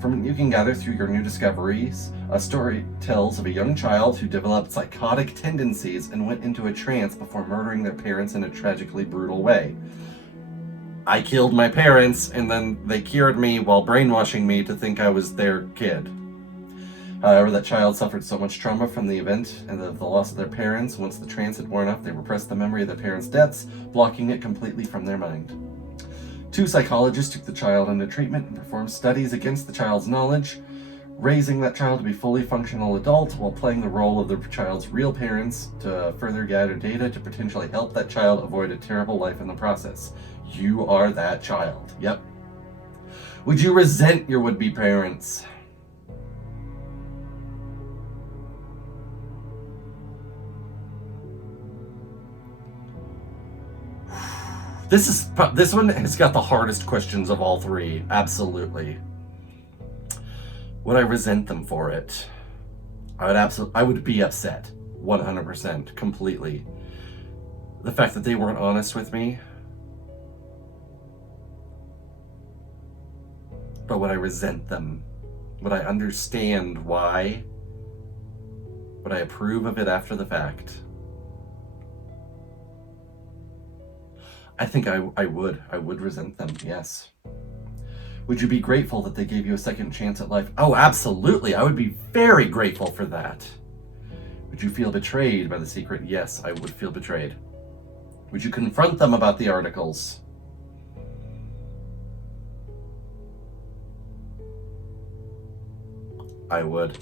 From what you can gather through your new discoveries, a story tells of a young child who developed psychotic tendencies and went into a trance before murdering their parents in a tragically brutal way. I killed my parents, and then they cured me while brainwashing me to think I was their kid. However, that child suffered so much trauma from the event and the loss of their parents. Once the trance had worn off, they repressed the memory of their parents' deaths, blocking it completely from their mind. 2 psychologists took the child into treatment and performed studies against the child's knowledge, raising that child to be a fully functional adult while playing the role of the child's real parents to further gather data to potentially help that child avoid a terrible life in the process. You are that child. Yep. Would you resent your would-be parents? This one has got the hardest questions of all 3. Absolutely. Would I resent them for it? I would be upset. 100%. Completely. The fact that they weren't honest with me. But would I resent them? Would I understand why? Would I approve of it after the fact? I think I would. I would resent them, yes. Would you be grateful that they gave you a second chance at life? Oh, absolutely. I would be very grateful for that. Would you feel betrayed by the secret? Yes, I would feel betrayed. Would you confront them about the articles? I would.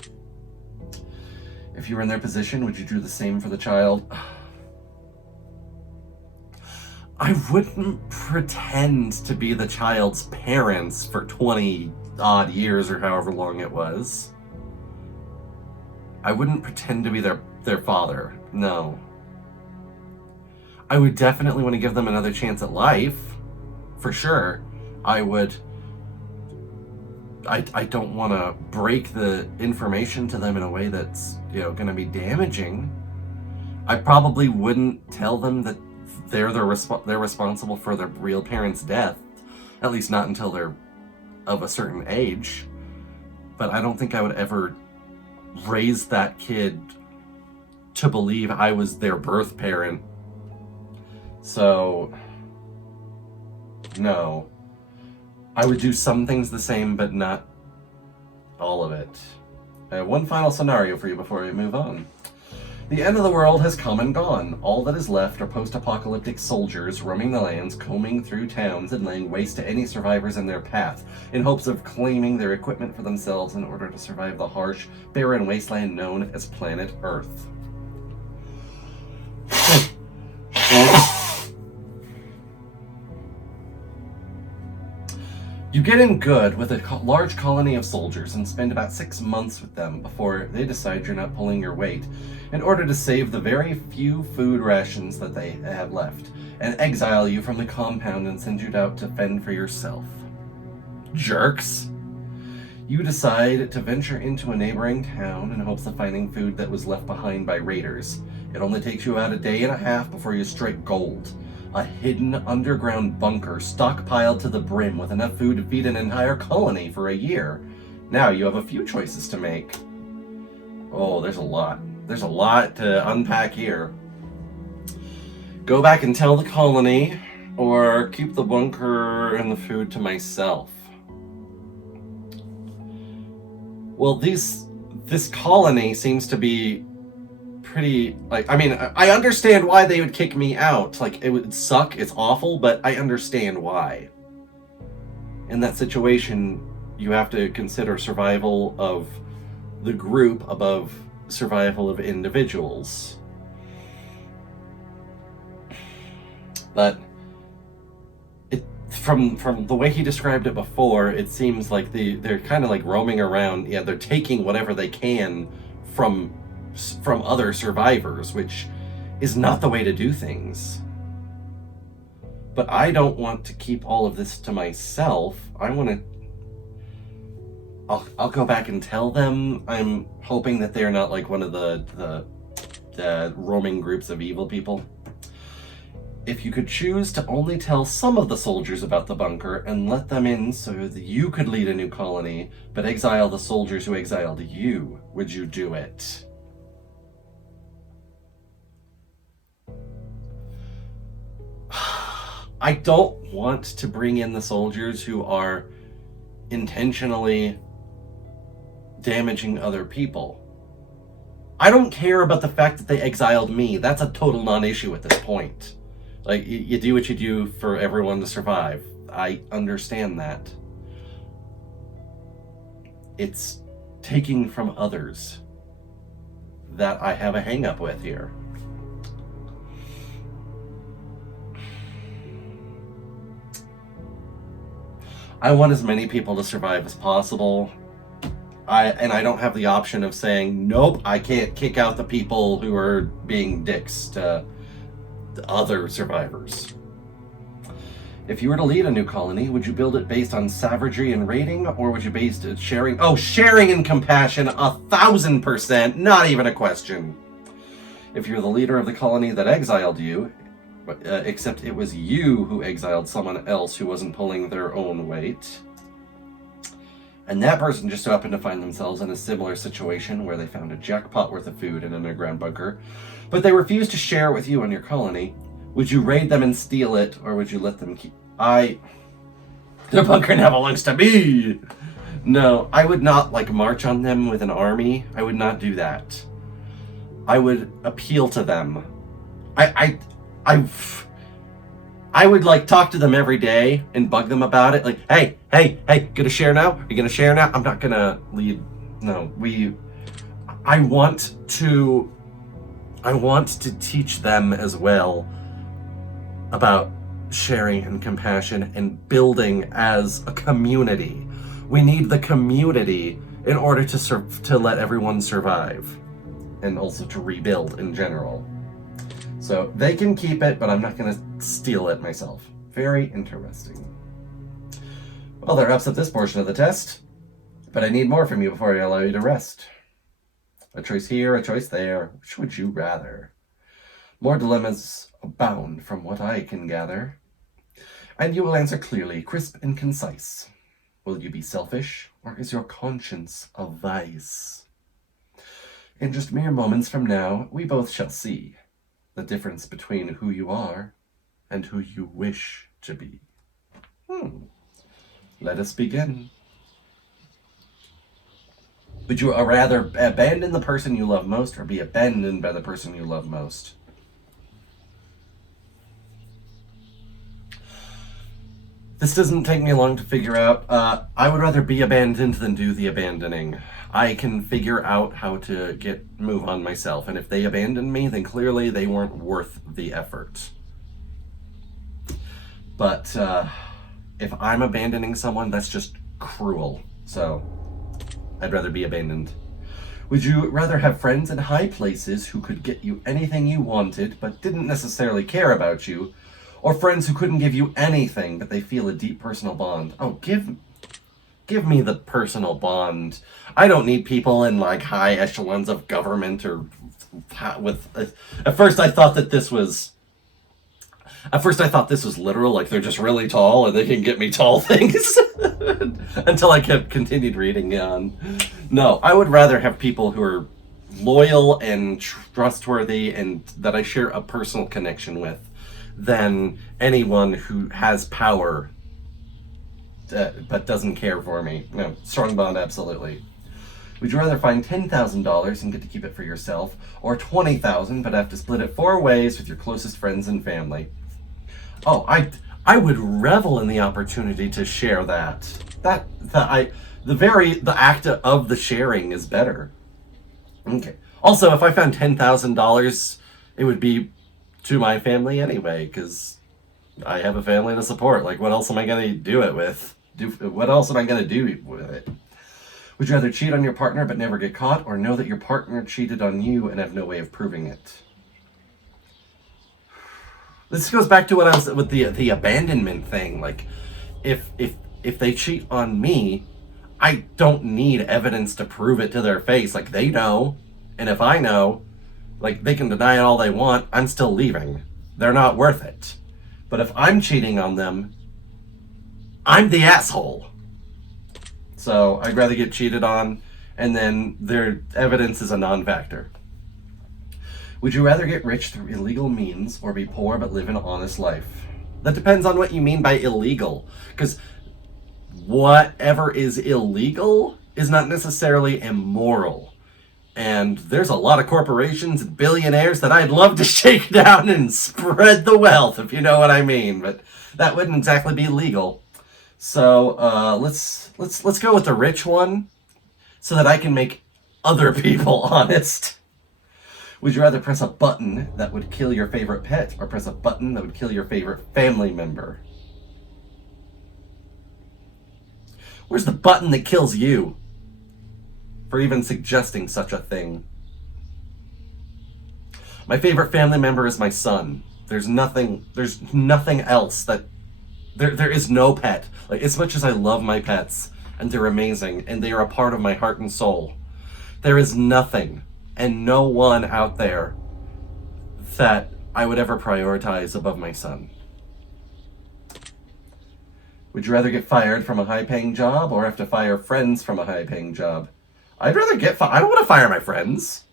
If you were in their position, would you do the same for the child? I wouldn't pretend to be the child's parents for 20 odd years or however long it was. I wouldn't pretend to be their father. No. I would definitely want to give them another chance at life. For sure. I don't want to break the information to them in a way that's, going to be damaging. I probably wouldn't tell them that they're responsible for their real parents' death, at least not until they're of a certain age. But I don't think I would ever raise that kid to believe I was their birth parent. So, no. I would do some things the same, but not all of it. I have one final scenario for you before we move on. The end of the world has come and gone. All that is left are post-apocalyptic soldiers roaming the lands, combing through towns, and laying waste to any survivors in their path, in hopes of claiming their equipment for themselves in order to survive the harsh, barren wasteland known as planet Earth. You get in good with a large colony of soldiers and spend about 6 months with them before they decide you're not pulling your weight, in order to save the very few food rations that they have left, and exile you from the compound and send you out to fend for yourself. Jerks! You decide to venture into a neighboring town in hopes of finding food that was left behind by raiders. It only takes you about a day and a half before you strike gold. A hidden underground bunker stockpiled to the brim with enough food to feed an entire colony for a year. Now you have a few choices to make. Oh, there's a lot. There's a lot to unpack here. Go back and tell the colony, or keep the bunker and the food to myself. Well, these this colony seems to be pretty, like, I mean, I understand why they would kick me out. Like, it would suck, it's awful, but I understand why. In that situation, you have to consider survival of the group above survival of individuals. But from the way he described it before, it seems like they're kind of like roaming around. Yeah, they're taking whatever they can from other survivors, which is not the way to do things. But I don't want to keep all of this to myself. I want to... I'll go back and tell them. I'm hoping that they're not like one of the roaming groups of evil people. If you could choose to only tell some of the soldiers about the bunker and let them in so that you could lead a new colony, but exile the soldiers who exiled you, would you do it? I don't want to bring in the soldiers who are intentionally damaging other people. I don't care about the fact that they exiled me. That's a total non-issue at this point. Like, you do what you do for everyone to survive. I understand that. It's taking from others that I have a hang-up with here. I want as many people to survive as possible. And I don't have the option of saying, nope, I can't kick out the people who are being dicks to the other survivors. If you were to lead a new colony, would you build it based on savagery and raiding, or would you base it sharing? Oh, sharing and compassion, 1,000%, not even a question. If you're the leader of the colony that exiled you, except it was you who exiled someone else who wasn't pulling their own weight, and that person just so happened to find themselves in a similar situation where they found a jackpot worth of food in an underground bunker, but they refused to share it with you and your colony, would you raid them and steal it, or would you let them keep... Their bunker now belongs to me! No, I would not, like, march on them with an army. I would not do that. I would appeal to them. I would, like, talk to them every day and bug them about it. Like, hey, gonna share now? Are you gonna share now? I'm not gonna lead. No, I want to teach them as well about sharing and compassion and building as a community. We need the community in order to let everyone survive, and also to rebuild in general. So they can keep it, but I'm not going to steal it myself. Very interesting. Well, that wraps up this portion of the test, but I need more from you before I allow you to rest. A choice here, a choice there. Which would you rather? More dilemmas abound from what I can gather. And you will answer clearly, crisp and concise. Will you be selfish, or is your conscience a vice? In just mere moments from now, we both shall see the difference between who you are and who you wish to be. Let us begin. Would you rather abandon the person you love most or be abandoned by the person you love most? This doesn't take me long to figure out. I would rather be abandoned than do the abandoning. I can figure out how to move on myself, and if they abandon me, then clearly they weren't worth the effort. But if I'm abandoning someone, that's just cruel. So I'd rather be abandoned. Would you rather have friends in high places who could get you anything you wanted but didn't necessarily care about you, or friends who couldn't give you anything but they feel a deep personal bond? Oh, give me the personal bond. I don't need people in like high echelons of government or with. At first I thought this was literal, like they're just really tall and they can get me tall things. Until I continued reading on. No, I would rather have people who are loyal and trustworthy and that I share a personal connection with than anyone who has power but doesn't care for me. No, strong bond, absolutely. Would you rather find $10,000 and get to keep it for yourself, or $20,000 but have to split it 4 ways with your closest friends and family? Oh, I would revel in the opportunity to share that. The act of the sharing is better. Okay. Also, if I found $10,000, it would be to my family anyway, because I have a family to support. Like, what else am I gonna do it with? What else am I gonna do with it? Would you rather cheat on your partner but never get caught, or know that your partner cheated on you and have no way of proving it? This goes back to what I was with the abandonment thing. Like, if they cheat on me, I don't need evidence to prove it to their face. Like, they know, and if I know, like, they can deny it all they want, I'm still leaving. They're not worth it. But if I'm cheating on them, I'm the asshole. So I'd rather get cheated on, and then their evidence is a non-factor. Would you rather get rich through illegal means or be poor but live an honest life? That depends on what you mean by illegal. Because whatever is illegal is not necessarily immoral. And there's a lot of corporations and billionaires that I'd love to shake down and spread the wealth, if you know what I mean. But that wouldn't exactly be legal. So let's go with the rich one, so that I can make other people honest. Would you rather press a button that would kill your favorite pet, or press a button that would kill your favorite family member? Where's the button that kills you for even suggesting such a thing? My favorite family member is my son. There's nothing else that there is no pet. Like, as much as I love my pets and they're amazing and they are a part of my heart and soul, there is nothing and no one out there that I would ever prioritize above my son. Would you rather get fired from a high-paying job or have to fire friends from a high-paying job? I'd rather get fired. I don't want to fire my friends.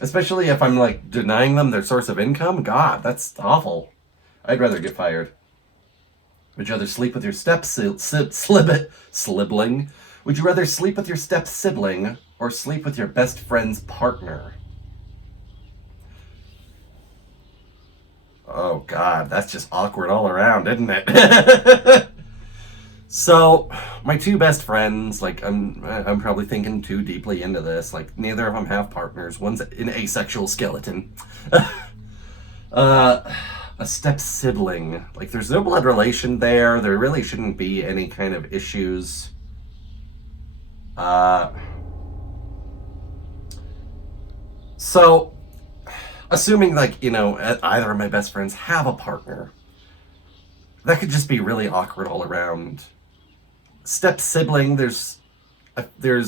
Especially if I'm, like, denying them their source of income. God, that's awful. I'd rather get fired. Would you rather sleep with your sibling? Would you rather sleep with your step-sibling or sleep with your best friend's partner? Oh, God, that's just awkward all around, isn't it? So, my 2 best friends, like, I'm probably thinking too deeply into this. Like, neither of them have partners. One's an asexual skeleton. A step-sibling. Like, there's no blood relation there. There really shouldn't be any kind of issues. So, assuming, like, you know, either of my best friends have a partner, that could just be really awkward all around. Step-sibling, there's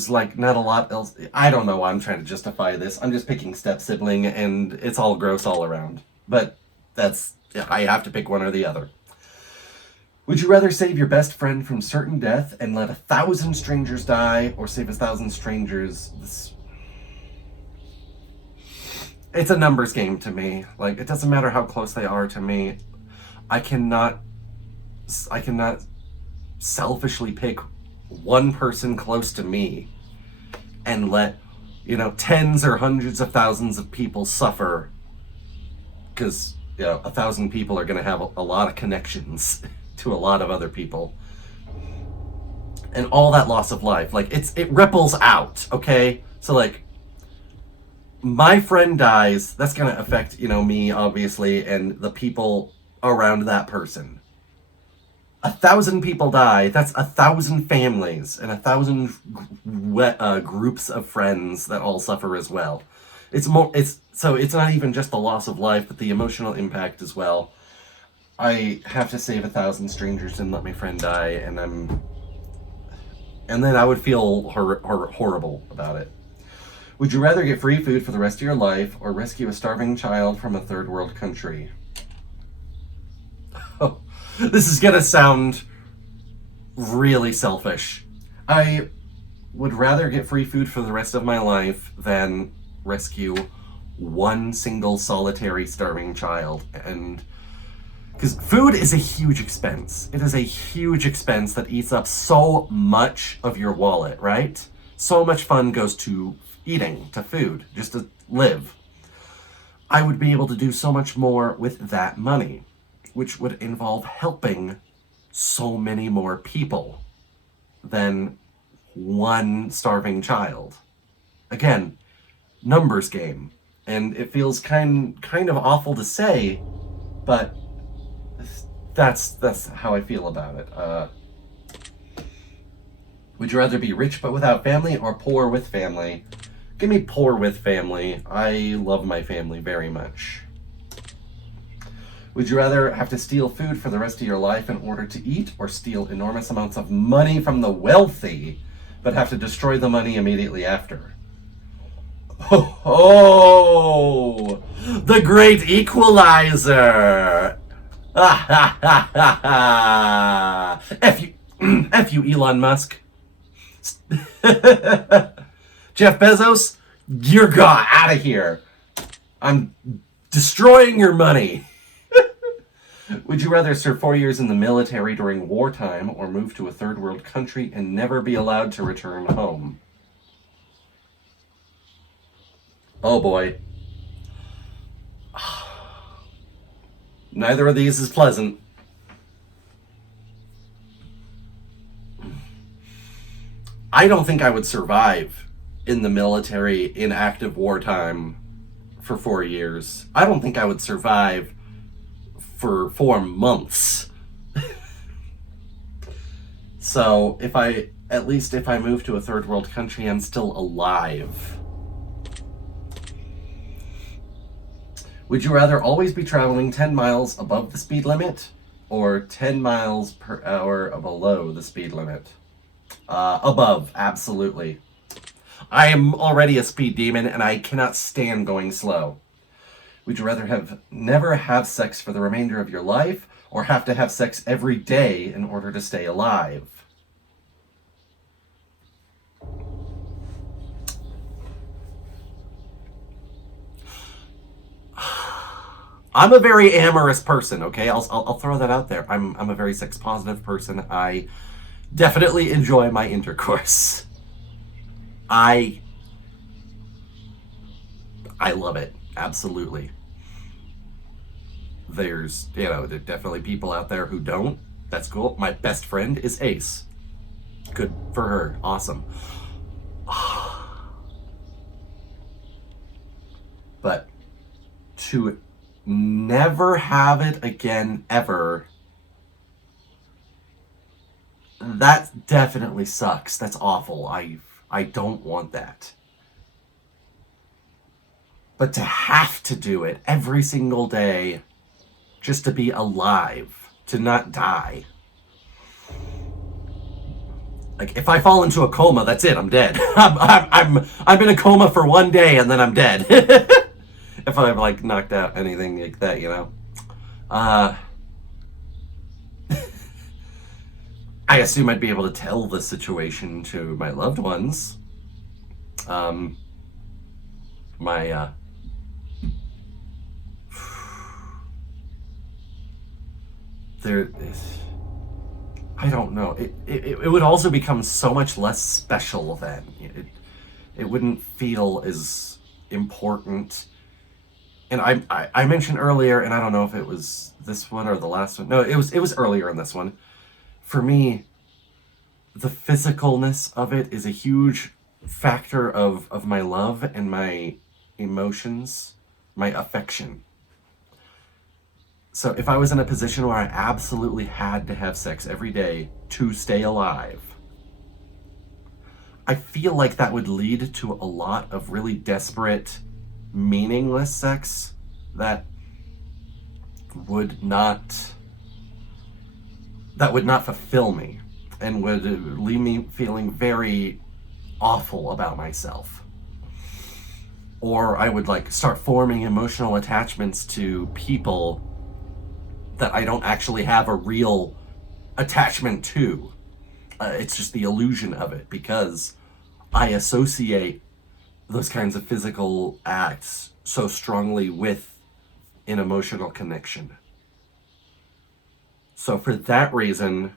like not a lot else. I don't know why I'm trying to justify this. I'm just picking step-sibling, and it's all gross all around. But I have to pick one or the other. Would you rather save your best friend from certain death and let 1,000 strangers die, or save 1,000 strangers? It's a numbers game to me. Like, it doesn't matter how close they are to me. I cannot selfishly pick one person close to me and let, you know, tens or hundreds of thousands of people suffer, because, you know, 1,000 people are going to have a lot of connections to a lot of other people, and all that loss of life, like, it ripples out. Okay, so, like, my friend dies, that's going to affect, you know, me, obviously, and the people around that person. 1,000 people die, that's 1,000 families and 1,000 groups of friends that all suffer as well. It's not even just the loss of life, but the emotional impact as well. I have to save 1,000 strangers and let my friend die, and then I would feel horrible about it. Would you rather get free food for the rest of your life or rescue a starving child from a third world country? Oh, this is gonna sound really selfish. I would rather get free food for the rest of my life than rescue one single solitary starving child. And because food is a huge expense. It is a huge expense that eats up so much of your wallet, right? So much fun goes to eating, to food, just to live. I would be able to do so much more with that money, which would involve helping so many more people than one starving child. Again, numbers game. And it feels kind of awful to say, but that's how I feel about it. Would you rather be rich but without family, or poor with family? Give me poor with family. I love my family very much. Would you rather have to steal food for the rest of your life in order to eat, or steal enormous amounts of money from the wealthy, but have to destroy the money immediately after? Oh, the great equalizer! Ah, ha, ha, ha, ha. F you, Elon Musk. Jeff Bezos, you're gone, out of here. I'm destroying your money. Would you rather serve 4 years in the military during wartime, or move to a third world country and never be allowed to return home? Oh boy. Neither of these is pleasant. I don't think I would survive in the military in active wartime for 4 years. I don't think I would survive for 4 months. So if I move to a third world country, I'm still alive. Would you rather always be traveling 10 miles above the speed limit, or 10 miles per hour below the speed limit? Above, absolutely. I am already a speed demon, and I cannot stand going slow. Would you rather never have sex for the remainder of your life, or have to have sex every day in order to stay alive? I'm a very amorous person, okay? I'll throw that out there. I'm a very sex positive person. I definitely enjoy my intercourse. I love it. Absolutely. There's definitely people out there who don't. That's cool. My best friend is Ace. Good for her. Awesome. But to never have it again ever, that definitely sucks. That's awful. I don't want that. But to have to do it every single day just to be alive, to not die. Like, if I fall into a coma, that's it. I'm dead. I'm in a coma for 1 day and then I'm dead. If I've like knocked out anything like that, I assume I'd be able to tell the situation to my loved ones. I don't know. It would also become so much less special then. It wouldn't feel as important. And I mentioned earlier, and I don't know if it was this one or the last one. No, it was earlier in this one. For me, the physicalness of it is a huge factor of my love and my emotions, my affection. So if I was in a position where I absolutely had to have sex every day to stay alive, I feel like that would lead to a lot of really desperate, meaningless sex that would not fulfill me and would leave me feeling very awful about myself. Or I would start forming emotional attachments to people that I don't actually have a real attachment to. It's just the illusion of it, because I associate those kinds of physical acts so strongly with an emotional connection. So for that reason,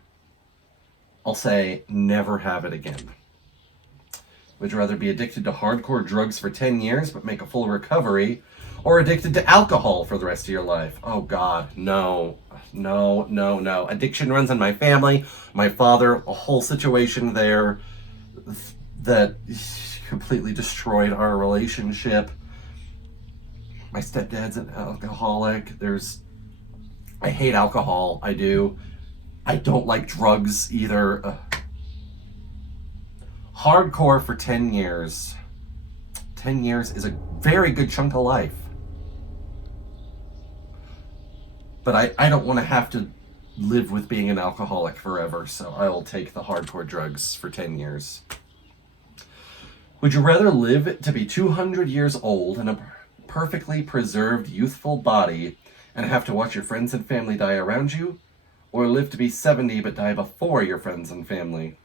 I'll say never have it again. Would you rather be addicted to hardcore drugs for 10 years but make a full recovery, or addicted to alcohol for the rest of your life? Oh God, no. No, no, no. Addiction runs in my family. My father, a whole situation there that completely destroyed our relationship. My stepdad's an alcoholic. I hate alcohol. I do. I don't like drugs either. Hardcore for 10 years. 10 years is a very good chunk of life. But I don't want to have to live with being an alcoholic forever, so I will take the hardcore drugs for 10 years. Would you rather live to be 200 years old in a perfectly preserved youthful body and have to watch your friends and family die around you, or live to be 70 but die before your friends and family?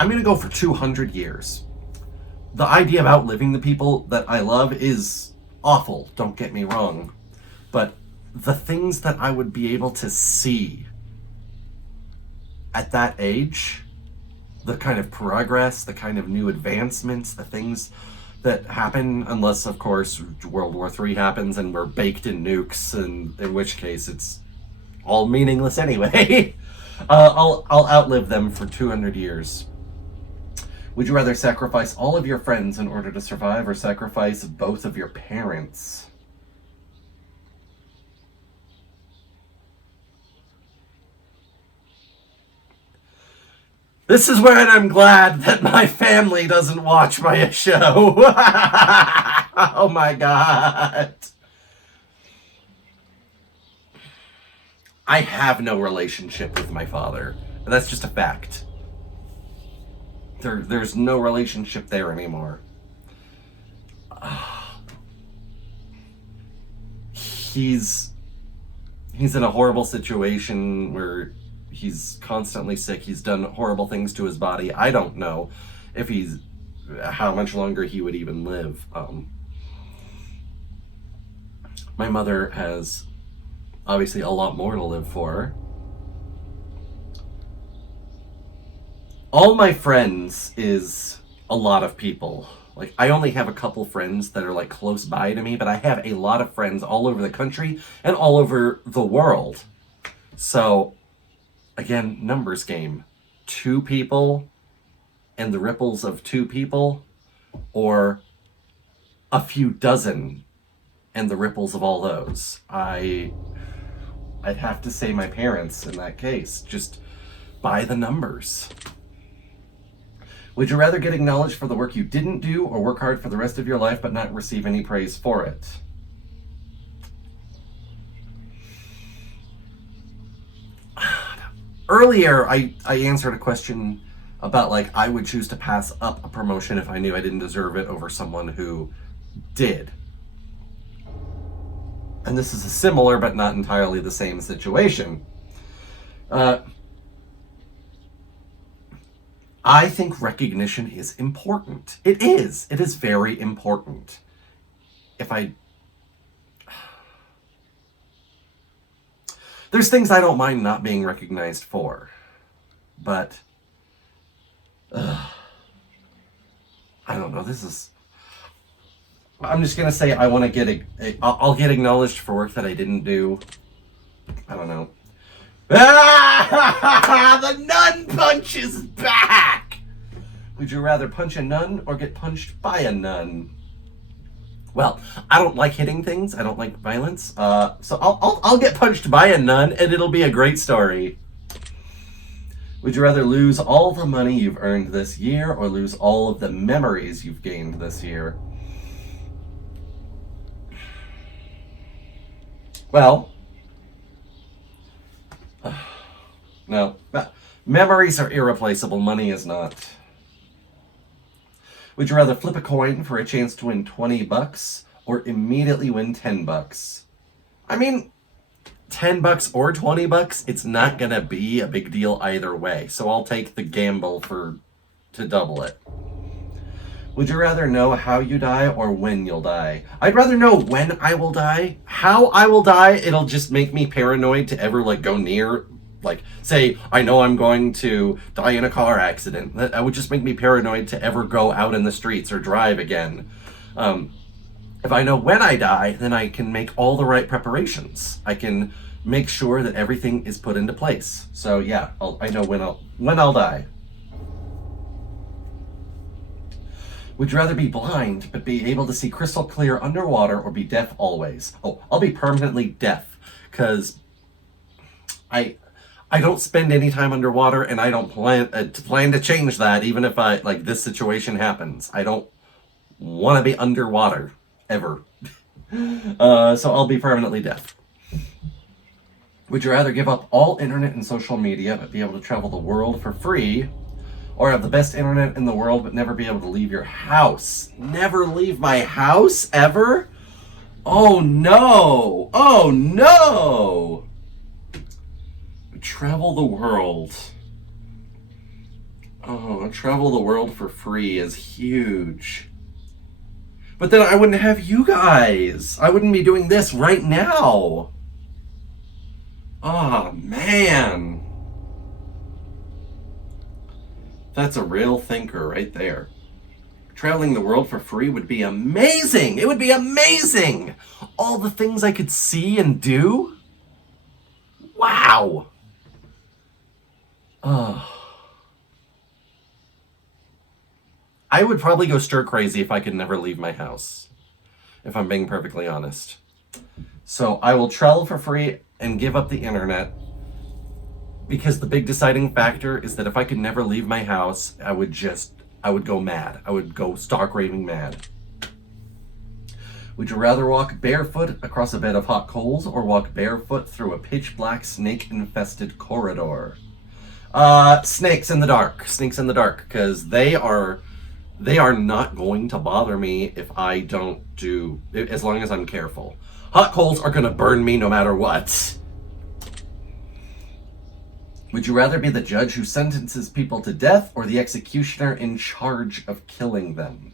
I'm going to go for 200 years. The idea of outliving the people that I love is awful, don't get me wrong. But the things that I would be able to see at that age, the kind of progress, the kind of new advancements, the things that happen, unless, of course, World War III happens and we're baked in nukes, and in which case it's all meaningless anyway. I'll outlive them for 200 years. Would you rather sacrifice all of your friends in order to survive, or sacrifice both of your parents? This is when I'm glad that my family doesn't watch my show. Oh my God. I have no relationship with my father. That's just a fact. There's no relationship there anymore. He's in a horrible situation where he's constantly sick. He's done horrible things to his body. I don't know if how much longer he would even live. My mother has obviously a lot more to live for. All my friends is a lot of people. Like, I only have a couple friends that are like close by to me, but I have a lot of friends all over the country and all over the world. So, again, numbers game. 2 people and the ripples of 2 people, or a few dozen and the ripples of all those. I'd have to say my parents in that case, just by the numbers. Would you rather get acknowledged for the work you didn't do, or work hard for the rest of your life but not receive any praise for it? Earlier, I answered a question about, like, I would choose to pass up a promotion if I knew I didn't deserve it over someone who did. And this is a similar but not entirely the same situation. I think recognition is important. It is. It is very important. There's things I don't mind not being recognized for, but I don't know. I'm just gonna say I want to get I'll get acknowledged for work that I didn't do. I don't know. The nun punch is back! Would you rather punch a nun or get punched by a nun? Well, I don't like hitting things. I don't like violence. So I'll get punched by a nun, and it'll be a great story. Would you rather lose all the money you've earned this year, or lose all of the memories you've gained this year? Well, no. Memories are irreplaceable. Money is not. Would you rather flip a coin for a chance to win $20 or immediately win $10? I mean, $10 or $20, it's not gonna be a big deal either way. So I'll take the gamble to double it. Would you rather know how you die or when you'll die? I'd rather know when I will die. How I will die, it'll just make me paranoid to ever go near Like, say, I know I'm going to die in a car accident. That would just make me paranoid to ever go out in the streets or drive again. If I know when I die, then I can make all the right preparations. I can make sure that everything is put into place. So yeah, I know when I'll die. Would you rather be blind but be able to see crystal clear underwater, or be deaf always? Oh, I'll be permanently deaf, because I don't spend any time underwater, and I don't plan to change that, even if this situation happens. I don't want to be underwater ever. So I'll be permanently deaf. Would you rather give up all internet and social media but be able to travel the world for free, or have the best internet in the world but never be able to leave your house? Never leave my house ever? Oh no! Oh no! Travel the world. Oh, travel the world for free is huge. But then I wouldn't have you guys. I wouldn't be doing this right now. Oh, man. That's a real thinker right there. Traveling the world for free would be amazing. It would be amazing. All the things I could see and do. Wow. I would probably go stir crazy if I could never leave my house, if I'm being perfectly honest. So I will travel for free and give up the internet, because the big deciding factor is that if I could never leave my house, I would go mad. I would go stark raving mad. Would you rather walk barefoot across a bed of hot coals, or walk barefoot through a pitch black snake-infested corridor? Snakes in the dark. Snakes in the dark, because they are not going to bother me if I don't as long as I'm careful. Hot coals are going to burn me no matter what. Would you rather be the judge who sentences people to death, or the executioner in charge of killing them?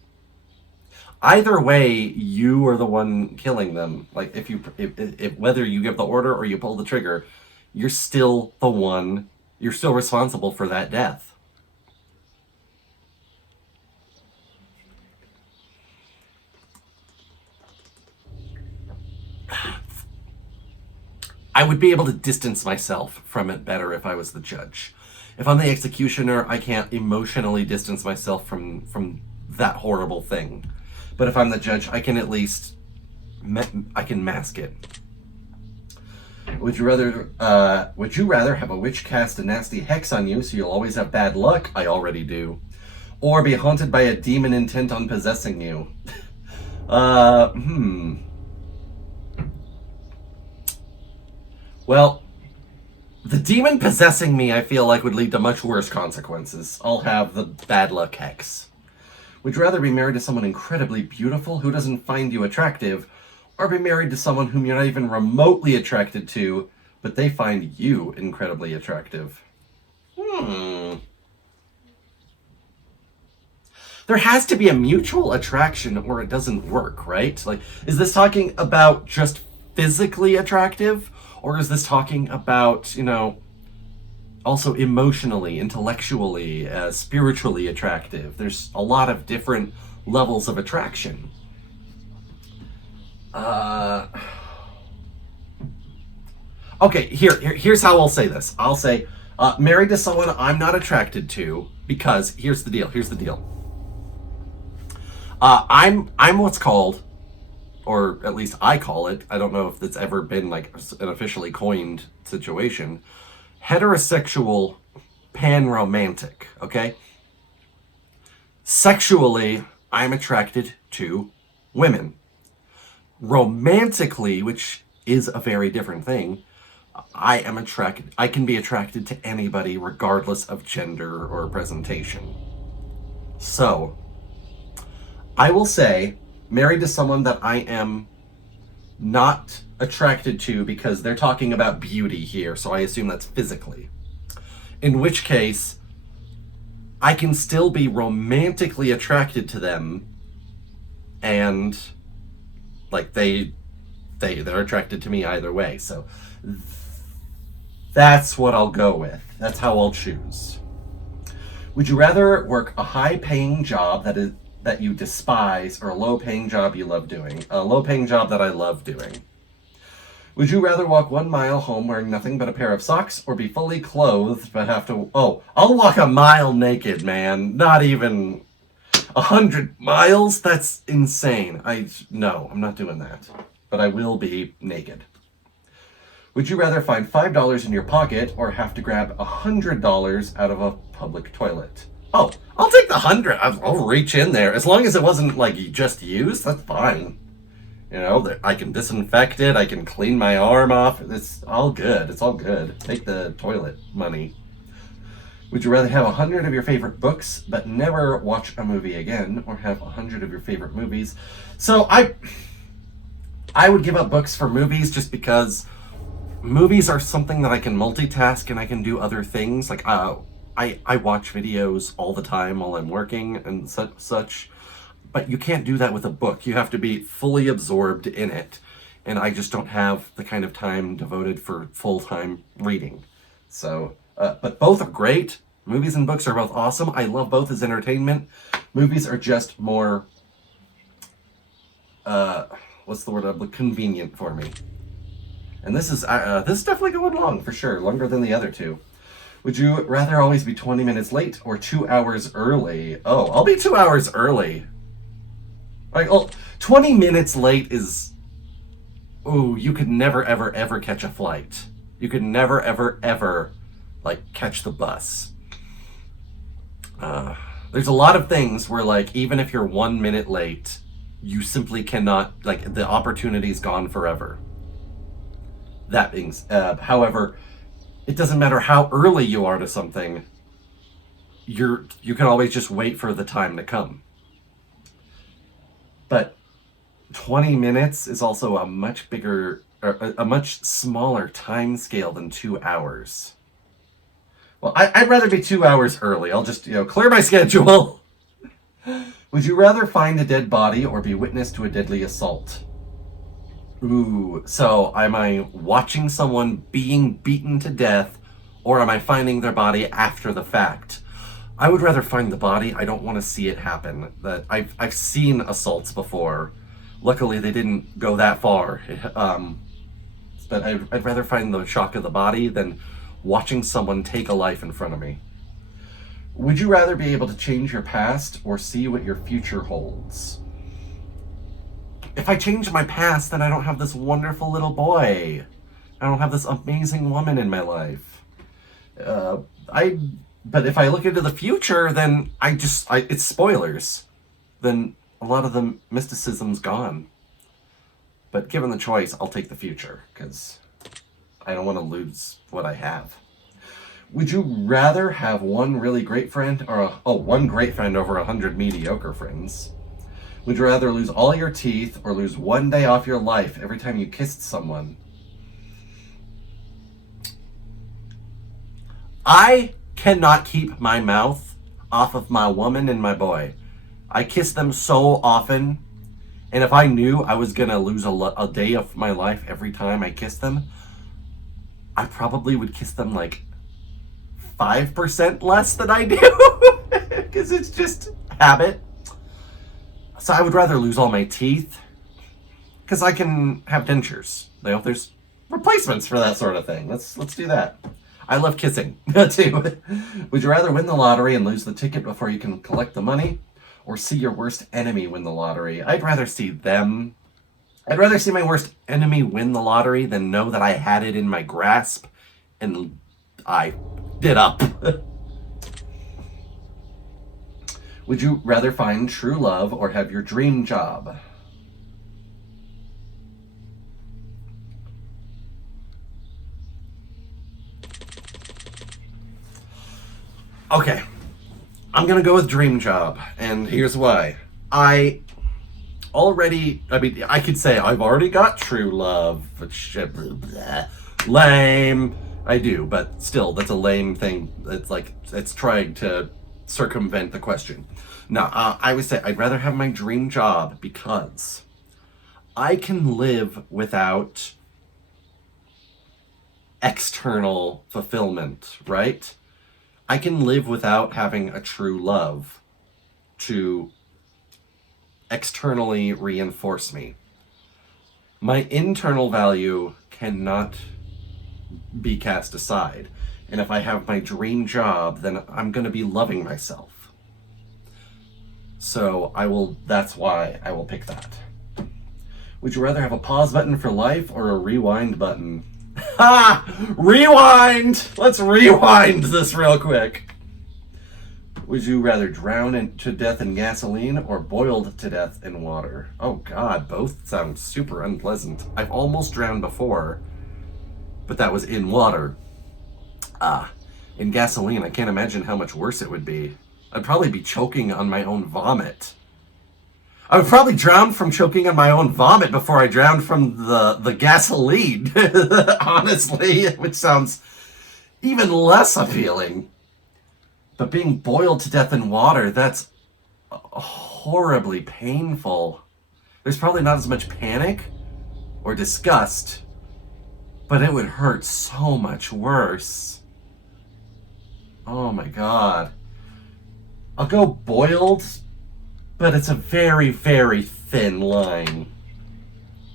Either way, you are the one killing them. Like, if whether you give the order or you pull the trigger, you're still responsible for that death. I would be able to distance myself from it better if I was the judge. If I'm the executioner, I can't emotionally distance myself from that horrible thing. But if I'm the judge, I can at least mask it. Would you rather have a witch cast a nasty hex on you so you'll always have bad luck? I already do. Or be haunted by a demon intent on possessing you? Well, the demon possessing me, I feel like, would lead to much worse consequences. I'll have the bad luck hex. Would you rather be married to someone incredibly beautiful who doesn't find you attractive, or be married to someone whom you're not even remotely attracted to, but they find you incredibly attractive? There has to be a mutual attraction or it doesn't work, right? Like, is this talking about just physically attractive? Or is this talking about, also emotionally, intellectually, spiritually attractive? There's a lot of different levels of attraction. Okay, here's how I'll say this. I'll say, married to someone I'm not attracted to, because here's the deal. I'm what's called, or at least I call it, I don't know if it's ever been like an officially coined situation, heterosexual pan-romantic, okay? Sexually, I'm attracted to women. Romantically, which is a very different thing, I can be attracted to anybody regardless of gender or presentation. So, I will say, married to someone that I am not attracted to, because they're talking about beauty here, so I assume that's physically. In which case, I can still be romantically attracted to them, and they're attracted to me either way. So That's what I'll go with. That's how I'll choose. Would you rather work a high-paying job that you despise, or a low-paying job you love doing? A low-paying job that I love doing. Would you rather walk 1 mile home wearing nothing but a pair of socks, or be fully clothed but have to... Oh, I'll walk a mile naked, man. Not even 100 miles? That's insane. No, I'm not doing that. But I will be naked. Would you rather find $5 in your pocket or have to grab $100 out of a public toilet? Oh, I'll take the 100. I'll reach in there. As long as it wasn't, like, just used, that's fine. You know, I can disinfect it. I can clean my arm off. It's all good. It's all good. Take the toilet money. Would you rather have 100 of your favorite books but never watch a movie again, or have 100 of your favorite movies? So I would give up books for movies just because movies are something that I can multitask and I can do other things. Like, I watch videos all the time while I'm working and such. But you can't do that with a book. You have to be fully absorbed in it. And I just don't have the kind of time devoted for full-time reading. So, but both are great. Movies and books are both awesome. I love both as entertainment. Movies are just more, what's the word? Convenient for me. And this is definitely going long, for sure. Longer than the other two. Would you rather always be 20 minutes late or 2 hours early? Oh, I'll be 2 hours early. Like, oh, 20 minutes late is... Ooh, you could never, ever, ever catch a flight. You could never, ever, ever, like, catch the bus. There's a lot of things where, like, even if you're 1 minute late, you simply cannot... Like, the opportunity's gone forever. That being... however, it doesn't matter how early you are to something. You can always just wait for the time to come. But 20 minutes is also a much bigger, or a much smaller time scale than 2 hours. Well, I'd rather be 2 hours early. I'll just, clear my schedule. Would you rather find a dead body or be witness to a deadly assault? Ooh, so am I watching someone being beaten to death, or am I finding their body after the fact? I would rather find the body. I don't want to see it happen. That I've seen assaults before. Luckily, they didn't go that far. But I'd rather find the shock of the body than watching someone take a life in front of me. Would you rather be able to change your past or see what your future holds? If I change my past, then I don't have this wonderful little boy. I don't have this amazing woman in my life. But if I look into the future, then it's spoilers. Then a lot of the mysticism's gone. But given the choice, I'll take the future, because I don't want to lose what I have. Would you rather have one really great friend, or one great friend over 100 mediocre friends? Would you rather lose all your teeth or lose 1 day off your life every time you kissed someone? I cannot keep my mouth off of my woman and my boy. I kiss them so often, and if I knew I was gonna lose a day of my life every time I kissed them, I probably would kiss them like 5% less than I do, because it's just habit. So I would rather lose all my teeth, because I can have dentures. There's replacements for that sort of thing. Let's do that. I love kissing, too. Would you rather win the lottery and lose the ticket before you can collect the money, or see your worst enemy win the lottery? I'd rather see them. I'd rather see my worst enemy win the lottery than know that I had it in my grasp and I did up. Would you rather find true love or have your dream job? Okay, I'm gonna go with dream job, and here's why. I could say I've already got true love, but shit, blah, blah. Lame. I do, but still, that's a lame thing. It's trying to circumvent the question. Now, I would say I'd rather have my dream job because I can live without external fulfillment, right? I can live without having a true love to externally reinforce me. My internal value cannot be cast aside. And if I have my dream job, then I'm going to be loving myself. So that's why I will pick that. Would you rather have a pause button for life or a rewind button? Ha! Rewind! Let's rewind this real quick. Would you rather drown to death in gasoline or boiled to death in water? Oh God, both sound super unpleasant. I've almost drowned before, but that was in water. In gasoline, I can't imagine how much worse it would be. I'd probably be choking on my own vomit. I would probably drown from choking on my own vomit before I drowned from the gasoline, honestly, which sounds even less appealing. But being boiled to death in water, that's horribly painful. There's probably not as much panic or disgust, but it would hurt so much worse. Oh my God. I'll go boiled, but it's a very, very thin line.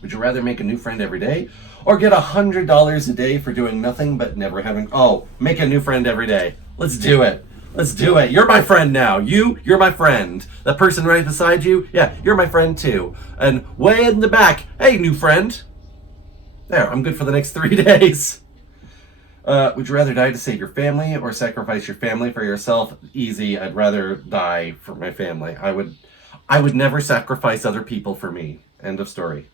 Would you rather make a new friend every day or get $100 a day for doing nothing but never having... Oh, make a new friend every day. Let's do it. Let's do it. You're my friend now. You're my friend. That person right beside you, yeah, you're my friend too. And way in the back, hey, new friend. There, I'm good for the next 3 days. Would you rather die to save your family or sacrifice your family for yourself? Easy. I'd rather die for my family. I would never sacrifice other people for me. End of story.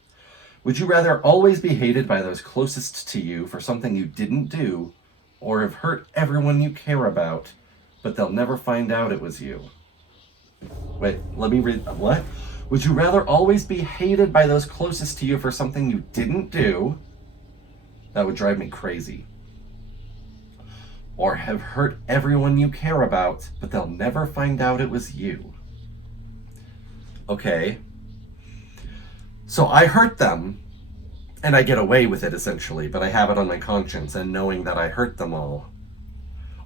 Would you rather always be hated by those closest to you for something you didn't do, or have hurt everyone you care about, but they'll never find out it was you? Wait, let me read. What? Would you rather always be hated by those closest to you for something you didn't do? That would drive me crazy. Or have hurt everyone you care about, but they'll never find out it was you? Okay. So I hurt them, and I get away with it essentially, but I have it on my conscience and knowing that I hurt them all.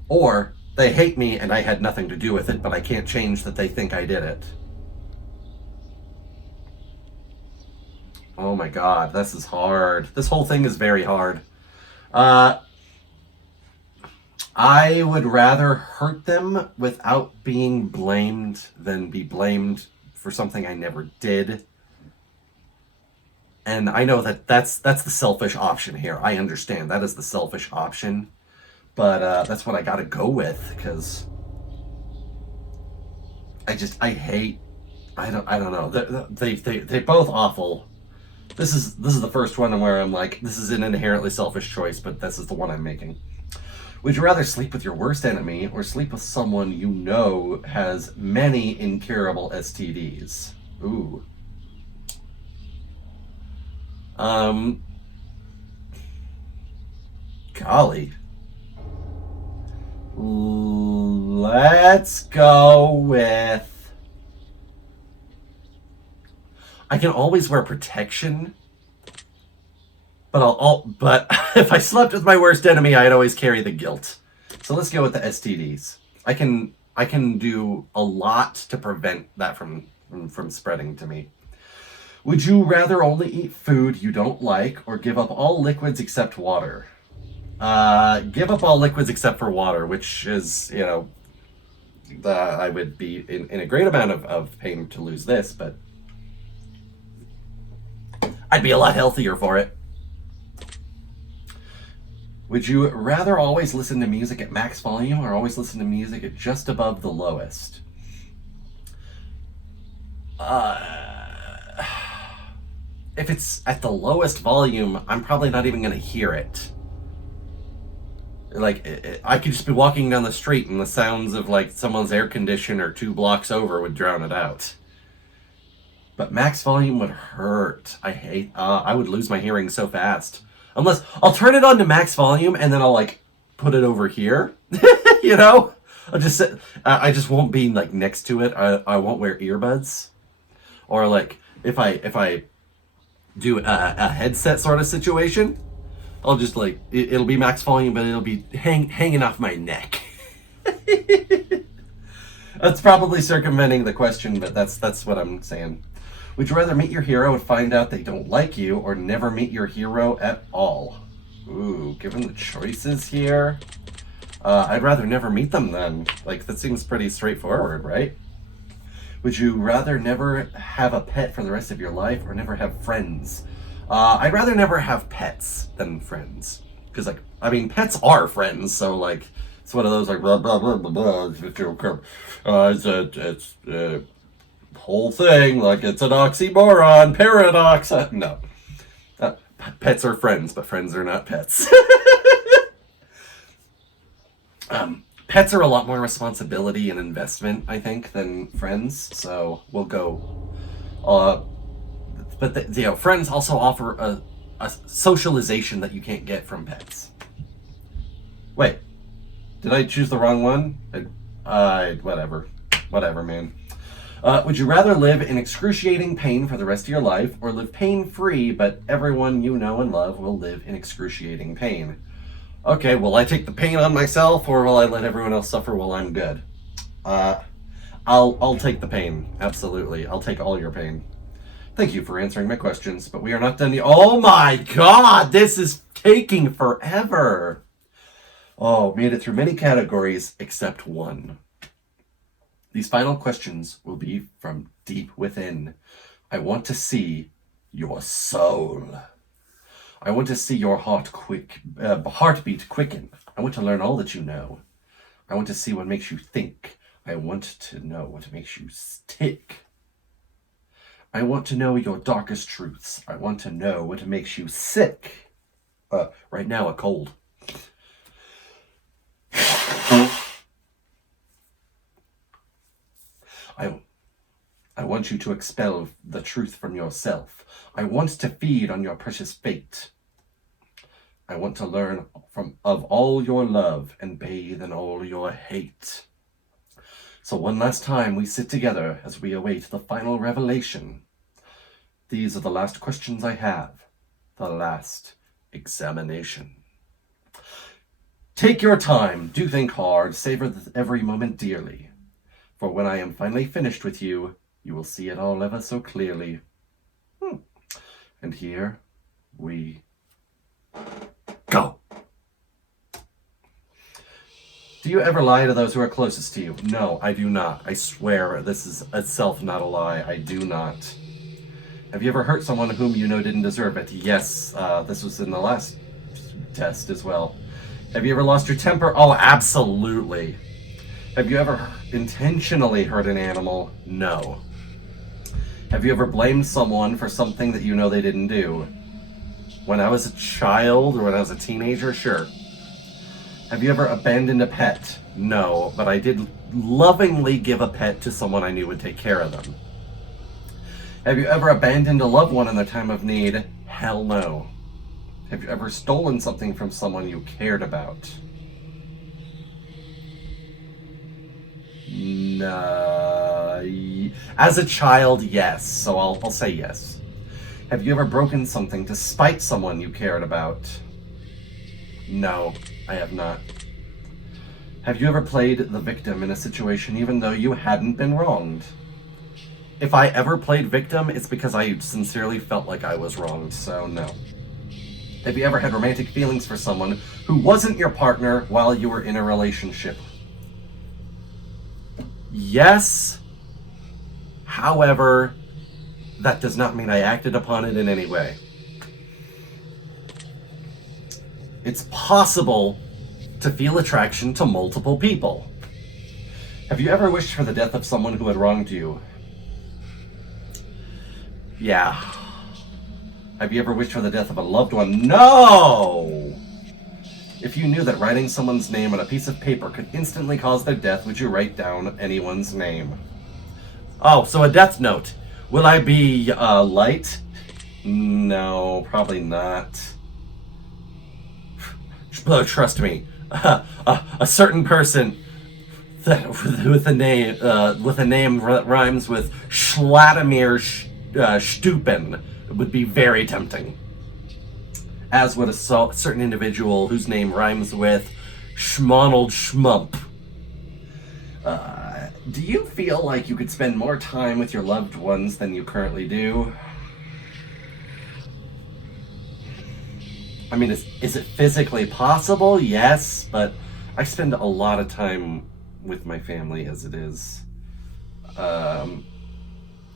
Or they hate me and I had nothing to do with it, but I can't change that they think I did it. Oh my God, this is hard. This whole thing is very hard. I would rather hurt them without being blamed than be blamed for something I never did. And I know that's the selfish option here. I understand that is the selfish option, but that's what I gotta go with, because I don't know. They both awful. This is the first one where I'm like, this is an inherently selfish choice, but this is the one I'm making. Would you rather sleep with your worst enemy or sleep with someone you know has many incurable STDs? Ooh. Golly. Let's go with... I can always wear protection, but if I slept with my worst enemy, I'd always carry the guilt. So let's go with the STDs. I can do a lot to prevent that from spreading to me. Would you rather only eat food you don't like or give up all liquids except water? Give up all liquids except for water, which is, I would be in a great amount of pain to lose this, but I'd be a lot healthier for it. Would you rather always listen to music at max volume or always listen to music at just above the lowest? If it's at the lowest volume, I'm probably not even going to hear it. Like, I could just be walking down the street and the sounds of, like, someone's air conditioner 2 blocks over would drown it out. But max volume would hurt. I would lose my hearing so fast. Unless, I'll turn it on to max volume and then I'll, like, put it over here. I'll just sit, I just won't be, like, next to it. I won't wear earbuds. Or, like, if I do a headset sort of situation, I'll just like, it'll be max volume, but it'll be hanging off my neck. That's probably circumventing the question, but that's what I'm saying. Would you rather meet your hero and find out they don't like you, or never meet your hero at all? Ooh, given the choices here, I'd rather never meet them then. Like, that seems pretty straightforward, right? Would you rather never have a pet for the rest of your life, or never have friends? I'd rather never have pets than friends. Because, like, I mean, pets are friends, so, like, it's one of those, like, blah, blah, blah, blah, blah, it's a whole thing, like, it's an oxymoron, paradox. No. Pets are friends, but friends are not pets. Pets are a lot more responsibility and investment, I think, than friends, so we'll go. But friends also offer a socialization that you can't get from pets. Wait, did I choose the wrong one? Whatever, man. Would you rather live in excruciating pain for the rest of your life, or live pain-free, but everyone you know and love will live in excruciating pain? Okay, will I take the pain on myself, or will I let everyone else suffer while I'm good? I'll take the pain. Absolutely. I'll take all your pain. Thank you for answering my questions, but we are not done yet. Oh my god, this is taking forever. Oh, made it through many categories except one. These final questions will be from deep within. I want to see your soul. I want to see your heartbeat quicken. I want to learn all that you know. I want to see what makes you think. I want to know what makes you tick. I want to know your darkest truths. I want to know what makes you sick. Right now, a cold. I want you to expel the truth from yourself. I want to feed on your precious fate. I want to learn of all your love and bathe in all your hate. So one last time we sit together as we await the final revelation. These are the last questions I have. The last examination. Take your time, do think hard, savor every moment dearly. For when I am finally finished with you, you will see it all ever so clearly. And here we go. Do you ever lie to those who are closest to you? No, I do not. I swear, this is itself not a lie. I do not. Have you ever hurt someone whom you know didn't deserve it? Yes, this was in the last test as well. Have you ever lost your temper? Oh, absolutely. Have you ever intentionally hurt an animal? No. Have you ever blamed someone for something that you know they didn't do? When I was a child or when I was a teenager? Sure. Have you ever abandoned a pet? No, but I did lovingly give a pet to someone I knew would take care of them. Have you ever abandoned a loved one in their time of need? Hell no. Have you ever stolen something from someone you cared about? No. As a child, yes, so I'll say yes. Have you ever broken something to spite someone you cared about? No, I have not. Have you ever played the victim in a situation even though you hadn't been wronged? If I ever played victim, it's because I sincerely felt like I was wronged, so no. Have you ever had romantic feelings for someone who wasn't your partner while you were in a relationship? Yes. However, that does not mean I acted upon it in any way. It's possible to feel attraction to multiple people. Have you ever wished for the death of someone who had wronged you? Yeah. Have you ever wished for the death of a loved one? No! If you knew that writing someone's name on a piece of paper could instantly cause their death, would you write down anyone's name? Oh, so a death note. Will I be, light? No, probably not. Trust me. A certain person with a name that rhymes with Schladimir Stupen would be very tempting. as would a certain individual whose name rhymes with Schmonald Schmump. Do you feel like you could spend more time with your loved ones than you currently do? I mean, is it physically possible? Yes, but I spend a lot of time with my family as it is. I'm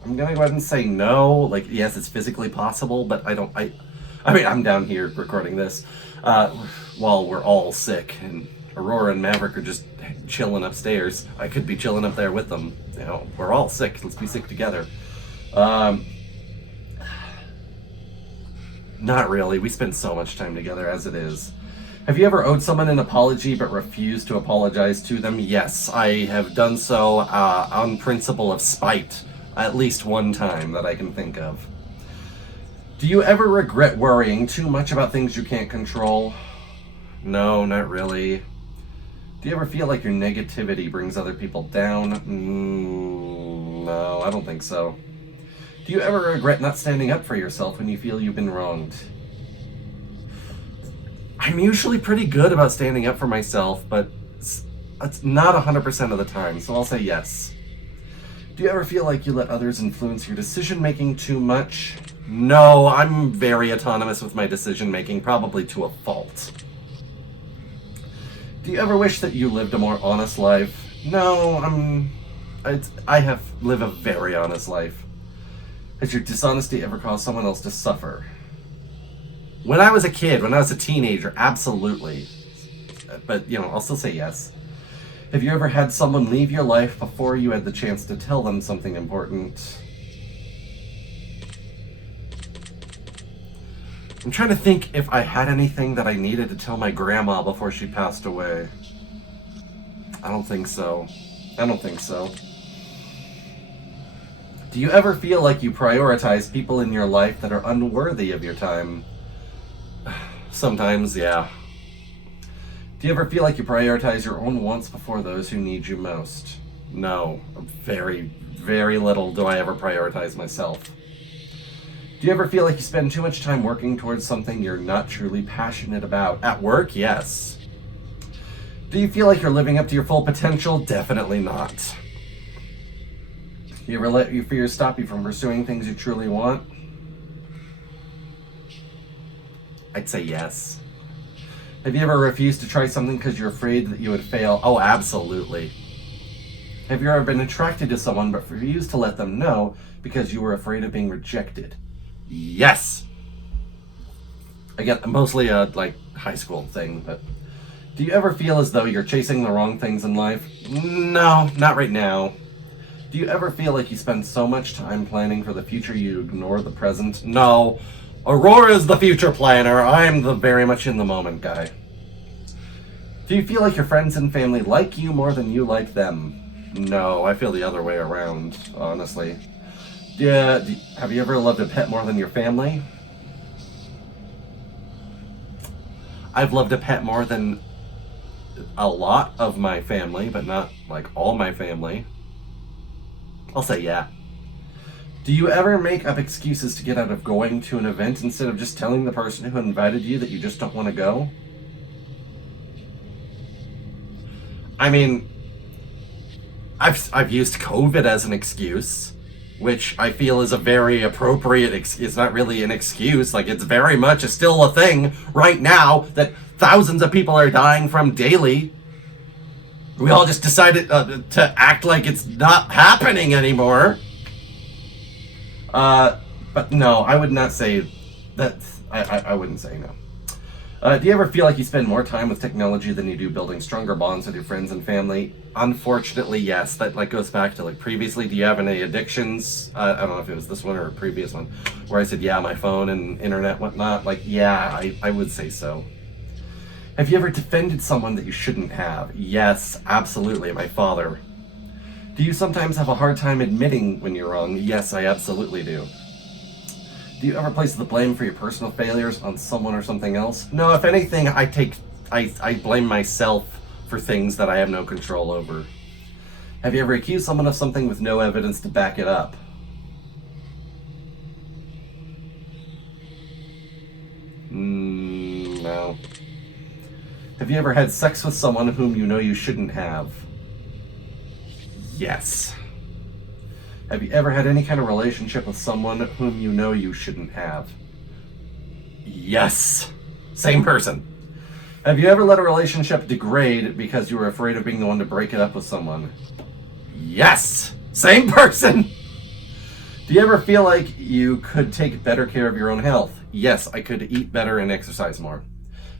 gonna go ahead and say no. Like, yes, it's physically possible, but I mean, I'm down here recording this while we're all sick, and Aurora and Maverick are just chilling upstairs. I could be chilling up there with them. You know, we're all sick. Let's be sick together. Not really. We spend so much time together as it is. Have you ever owed someone an apology but refused to apologize to them? Yes, I have done so on principle of spite at least one time that I can think of. Do you ever regret worrying too much about things you can't control? No, not really. Do you ever feel like your negativity brings other people down? No, I don't think so. Do you ever regret not standing up for yourself when you feel you've been wronged? I'm usually pretty good about standing up for myself, but it's not 100% of the time, so I'll say yes. Do you ever feel like you let others influence your decision-making too much? No, I'm very autonomous with my decision-making, probably to a fault. Do you ever wish that you lived a more honest life? No, I have lived a very honest life. Has your dishonesty ever caused someone else to suffer? When I was a kid, when I was a teenager, absolutely. But, you know, I'll still say yes. Have you ever had someone leave your life before you had the chance to tell them something important? I'm trying to think if I had anything that I needed to tell my grandma before she passed away. I don't think so. Do you ever feel like you prioritize people in your life that are unworthy of your time? Sometimes, yeah. Do you ever feel like you prioritize your own wants before those who need you most? No. Very, very little do I ever prioritize myself. Do you ever feel like you spend too much time working towards something you're not truly passionate about? At work, yes. Do you feel like you're living up to your full potential? Definitely not. Do you ever let your fears stop you from pursuing things you truly want? I'd say yes. Have you ever refused to try something because you're afraid that you would fail? Oh, absolutely. Have you ever been attracted to someone but refused to let them know because you were afraid of being rejected? Yes! Again, mostly a high school thing, but do you ever feel as though you're chasing the wrong things in life? No, not right now. Do you ever feel like you spend so much time planning for the future you ignore the present? No. Aurora's the future planner. I'm the very much in the moment guy. Do you feel like your friends and family like you more than you like them? No, I feel the other way around, honestly. Yeah, have you ever loved a pet more than your family? I've loved a pet more than a lot of my family, but not like all my family. I'll say yeah. Do you ever make up excuses to get out of going to an event instead of just telling the person who invited you that you just don't want to go? I mean, I've used COVID as an excuse, which I feel is a very appropriate excuse. It's not really an excuse, like it's very much still a thing right now that thousands of people are dying from daily. We all just decided to act like it's not happening anymore. But no, I would not say that. I wouldn't say no. Do you ever feel like you spend more time with technology than you do building stronger bonds with your friends and family? Unfortunately, yes. That goes back to previously. Do you have any addictions? I don't know if it was this one or a previous one, where I said yeah, my phone and internet, whatnot. Yeah, I would say so. Have you ever defended someone that you shouldn't have? Yes, absolutely. My father. Do you sometimes have a hard time admitting when you're wrong? Yes, I absolutely do. Do you ever place the blame for your personal failures on someone or something else? No, if anything, I blame myself for things that I have no control over. Have you ever accused someone of something with no evidence to back it up? No. Have you ever had sex with someone whom you know you shouldn't have? Yes. Have you ever had any kind of relationship with someone whom you know you shouldn't have? Yes. Same person. Have you ever let a relationship degrade because you were afraid of being the one to break it up with someone? Yes. Same person. Do you ever feel like you could take better care of your own health? Yes, I could eat better and exercise more.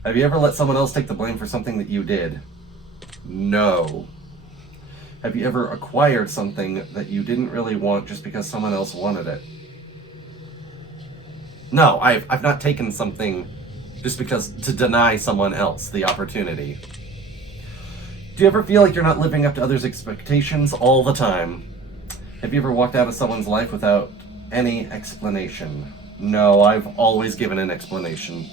Have you ever let someone else take the blame for something that you did? No. Have you ever acquired something that you didn't really want just because someone else wanted it? No, I've not taken something just because to deny someone else the opportunity. Do you ever feel like you're not living up to others' expectations all the time? Have you ever walked out of someone's life without any explanation? No, I've always given an explanation.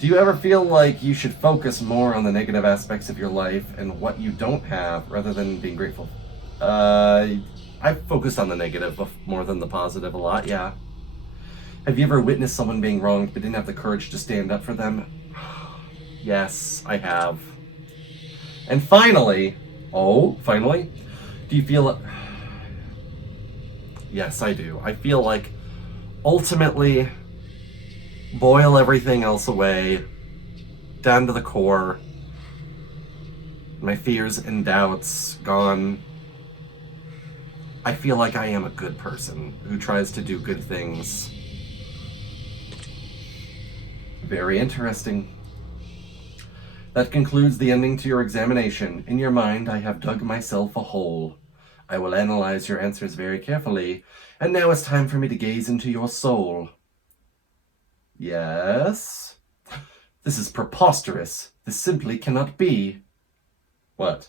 Do you ever feel like you should focus more on the negative aspects of your life and what you don't have rather than being grateful? I've focused on the negative more than the positive a lot, yeah. Have you ever witnessed someone being wronged but didn't have the courage to stand up for them? Yes, I have. And finally, do you feel... Yes, I do. I feel like ultimately boil everything else away, down to the core, my fears and doubts gone. I feel like I am a good person who tries to do good things. Very interesting. That concludes the ending to your examination. In your mind, I have dug myself a hole. I will analyze your answers very carefully, and now it's time for me to gaze into your soul. Yes? This is preposterous. This simply cannot be. What?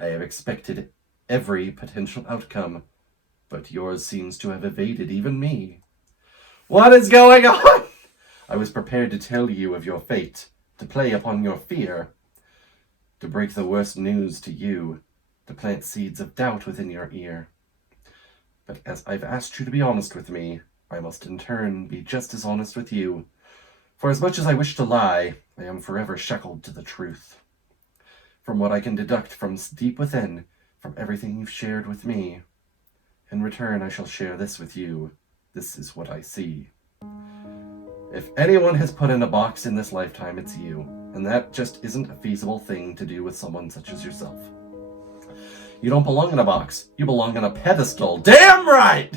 I have expected every potential outcome, but yours seems to have evaded even me. What is going on? I was prepared to tell you of your fate, to play upon your fear, to break the worst news to you, to plant seeds of doubt within your ear. But as I've asked you to be honest with me, I must in turn be just as honest with you. For as much as I wish to lie, I am forever shackled to the truth. From what I can deduct from deep within, from everything you've shared with me, in return I shall share this with you. This is what I see. If anyone has put in a box in this lifetime, it's you, and that just isn't a feasible thing to do with someone such as yourself. You don't belong in a box. You belong on a pedestal. Damn right!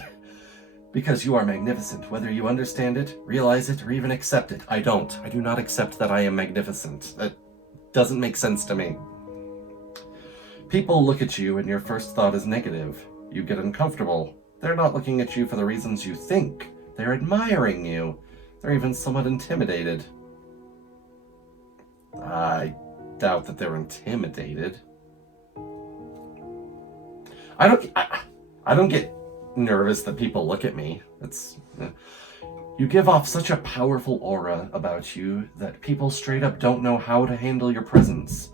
Because you are magnificent, whether you understand it, realize it, or even accept it. I don't. I do not accept that I am magnificent. That doesn't make sense to me. People look at you and your first thought is negative. You get uncomfortable. They're not looking at you for the reasons you think. They're admiring you. They're even somewhat intimidated. I doubt that they're intimidated. I don't get nervous that people look at me. You give off such a powerful aura about you that people straight up don't know how to handle your presence.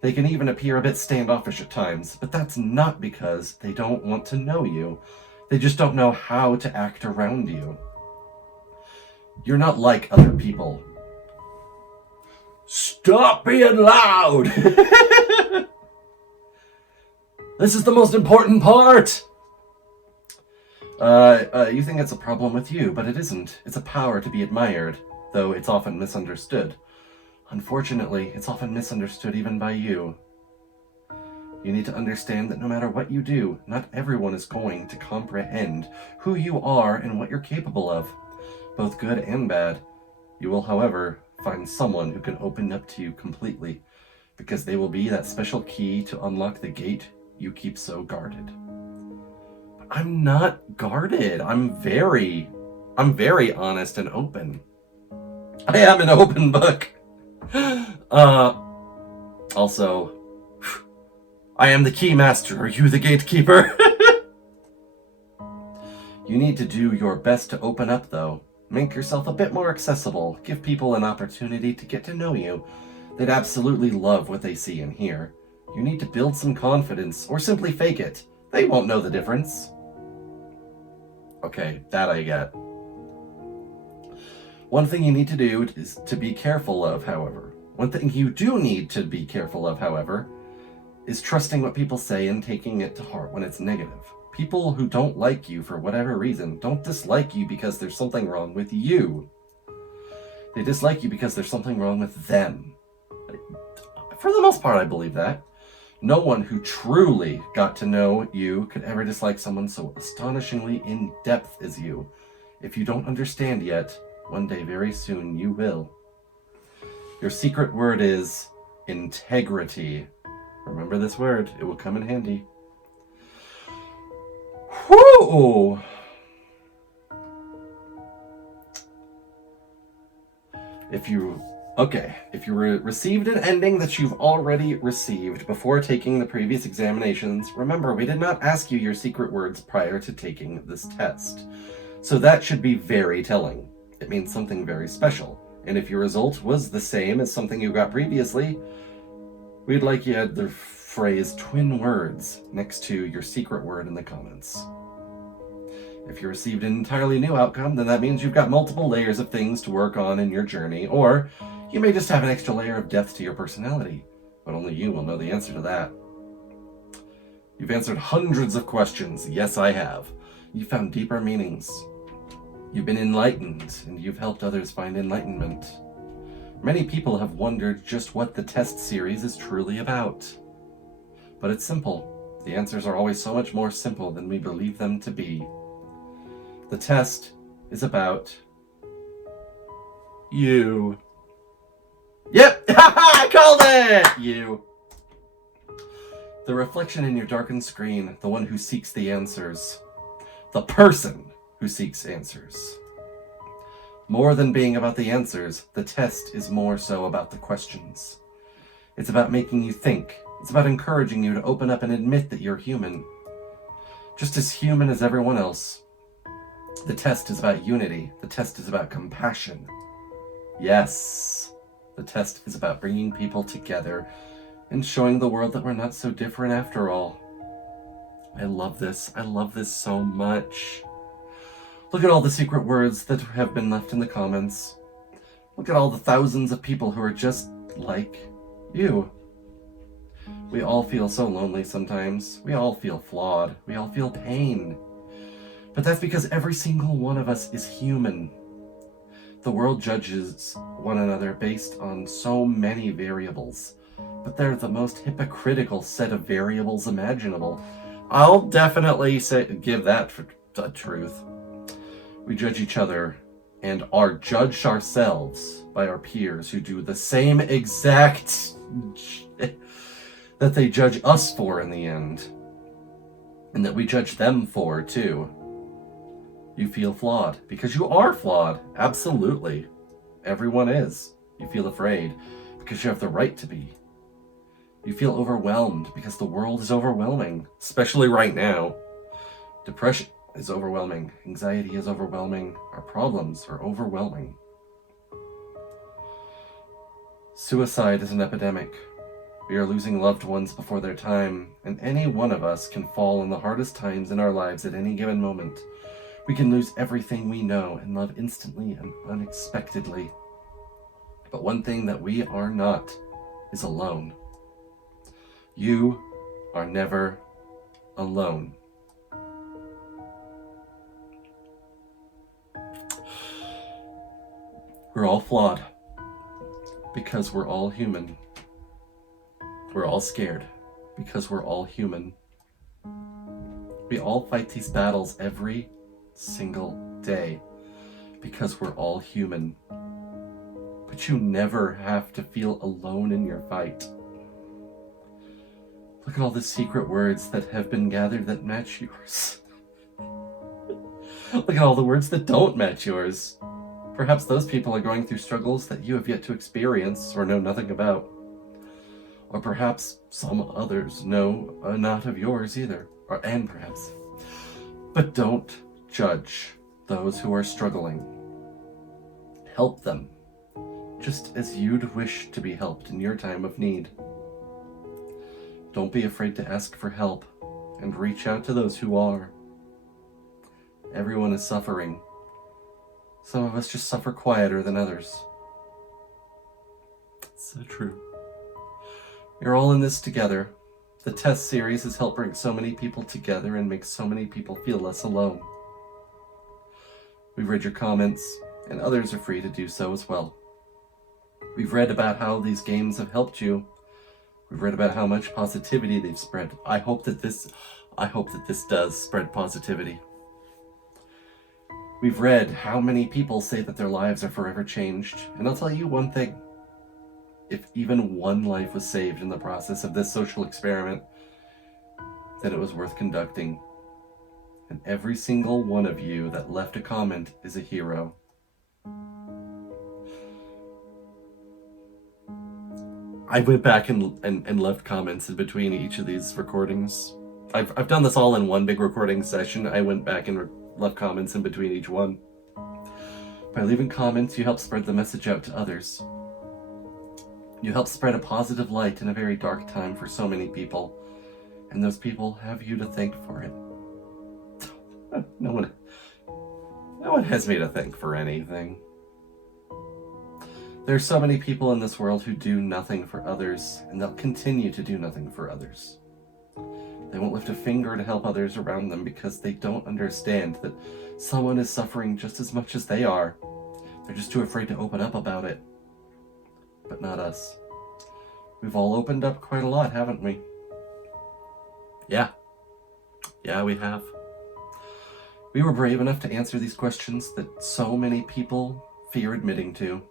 They can even appear a bit standoffish at times, but that's not because they don't want to know you. They just don't know how to act around you. You're not like other people. Stop being loud! This is the most important part! You think it's a problem with you, but it isn't. It's a power to be admired, though it's often misunderstood. Unfortunately, it's often misunderstood even by you. You need to understand that no matter what you do, not everyone is going to comprehend who you are and what you're capable of, both good and bad. You will, however, find someone who can open up to you completely, because they will be that special key to unlock the gate you keep so guarded. I'm not guarded. I'm very honest and open. I am an open book. Also, I am the key master. Are you the gatekeeper? You need to do your best to open up, though. Make yourself a bit more accessible. Give people an opportunity to get to know you. They'd absolutely love what they see and hear. You need to build some confidence, or simply fake it. They won't know the difference. Okay, that I get. One thing you need to do is to be careful of, however. One thing you do need to be careful of, however, is trusting what people say and taking it to heart when it's negative. People who don't like you for whatever reason don't dislike you because there's something wrong with you. They dislike you because there's something wrong with them. For the most part, I believe that. No one who truly got to know you could ever dislike someone so astonishingly in depth as you. If you don't understand yet, one day very soon you will. Your secret word is integrity. Remember this word, it will come in handy. Whoo! If you received an ending that you've already received before taking the previous examinations, remember, we did not ask you your secret words prior to taking this test. So that should be very telling. It means something very special. And if your result was the same as something you got previously, we'd like you to add the phrase twin words next to your secret word in the comments. If you received an entirely new outcome, then that means you've got multiple layers of things to work on in your journey, or you may just have an extra layer of depth to your personality, but only you will know the answer to that. You've answered hundreds of questions. Yes, I have. You've found deeper meanings. You've been enlightened, and you've helped others find enlightenment. Many people have wondered just what the test series is truly about. But it's simple. The answers are always so much more simple than we believe them to be. The test is about you. Yep! I called it! You. The reflection in your darkened screen, the one who seeks the answers. The person who seeks answers. More than being about the answers, the test is more so about the questions. It's about making you think. It's about encouraging you to open up and admit that you're human. Just as human as everyone else. The test is about unity. The test is about compassion. Yes, the test is about bringing people together and showing the world that we're not so different after all. I love this. I love this so much. Look at all the secret words that have been left in the comments. Look at all the thousands of people who are just like you. We all feel so lonely sometimes. We all feel flawed. We all feel pain. But that's because every single one of us is human. The world judges one another based on so many variables, but they're the most hypocritical set of variables imaginable. I'll definitely give that for the truth. We judge each other and are judged ourselves by our peers who do the same exact that they judge us for in the end, and that we judge them for too. You feel flawed because you are flawed. Absolutely. Everyone is. You feel afraid because you have the right to be. You feel overwhelmed because the world is overwhelming, especially right now. Depression is overwhelming. Anxiety is overwhelming. Our problems are overwhelming. Suicide is an epidemic. We are losing loved ones before their time, and any one of us can fall in the hardest times in our lives at any given moment. We can lose everything we know and love instantly and unexpectedly. But one thing that we are not is alone. You are never alone. We're all flawed because we're all human. We're all scared because we're all human. We all fight these battles every single day because we're all human. But you never have to feel alone in your fight. Look at all the secret words that have been gathered that match yours. Look at all the words that don't match yours. Perhaps those people are going through struggles that you have yet to experience or know nothing about. Or perhaps some others know not of yours either. And perhaps. But don't judge those who are struggling. Help them, just as you'd wish to be helped in your time of need. Don't be afraid to ask for help and reach out to those who are. Everyone is suffering. Some of us just suffer quieter than others. It's so true. You're all in this together. The test series has helped bring so many people together and make so many people feel less alone. We've read your comments, and others are free to do so as well. We've read about how these games have helped you. We've read about how much positivity they've spread. I hope that this does spread positivity. We've read how many people say that their lives are forever changed, and I'll tell you one thing. If even one life was saved in the process of this social experiment, then it was worth conducting. And every single one of you that left a comment is a hero. I went back and left comments in between each of these recordings. I've done this all in one big recording session. I went back and left comments in between each one. By leaving comments, you help spread the message out to others. You help spread a positive light in a very dark time for so many people, and those people have you to thank for it. No one has me to thank for anything. There are so many people in this world who do nothing for others, and they'll continue to do nothing for others. They won't lift a finger to help others around them because they don't understand that someone is suffering just as much as they are. They're just too afraid to open up about it. But not us. We've all opened up quite a lot, haven't we? Yeah, we have. We were brave enough to answer these questions that so many people fear admitting to.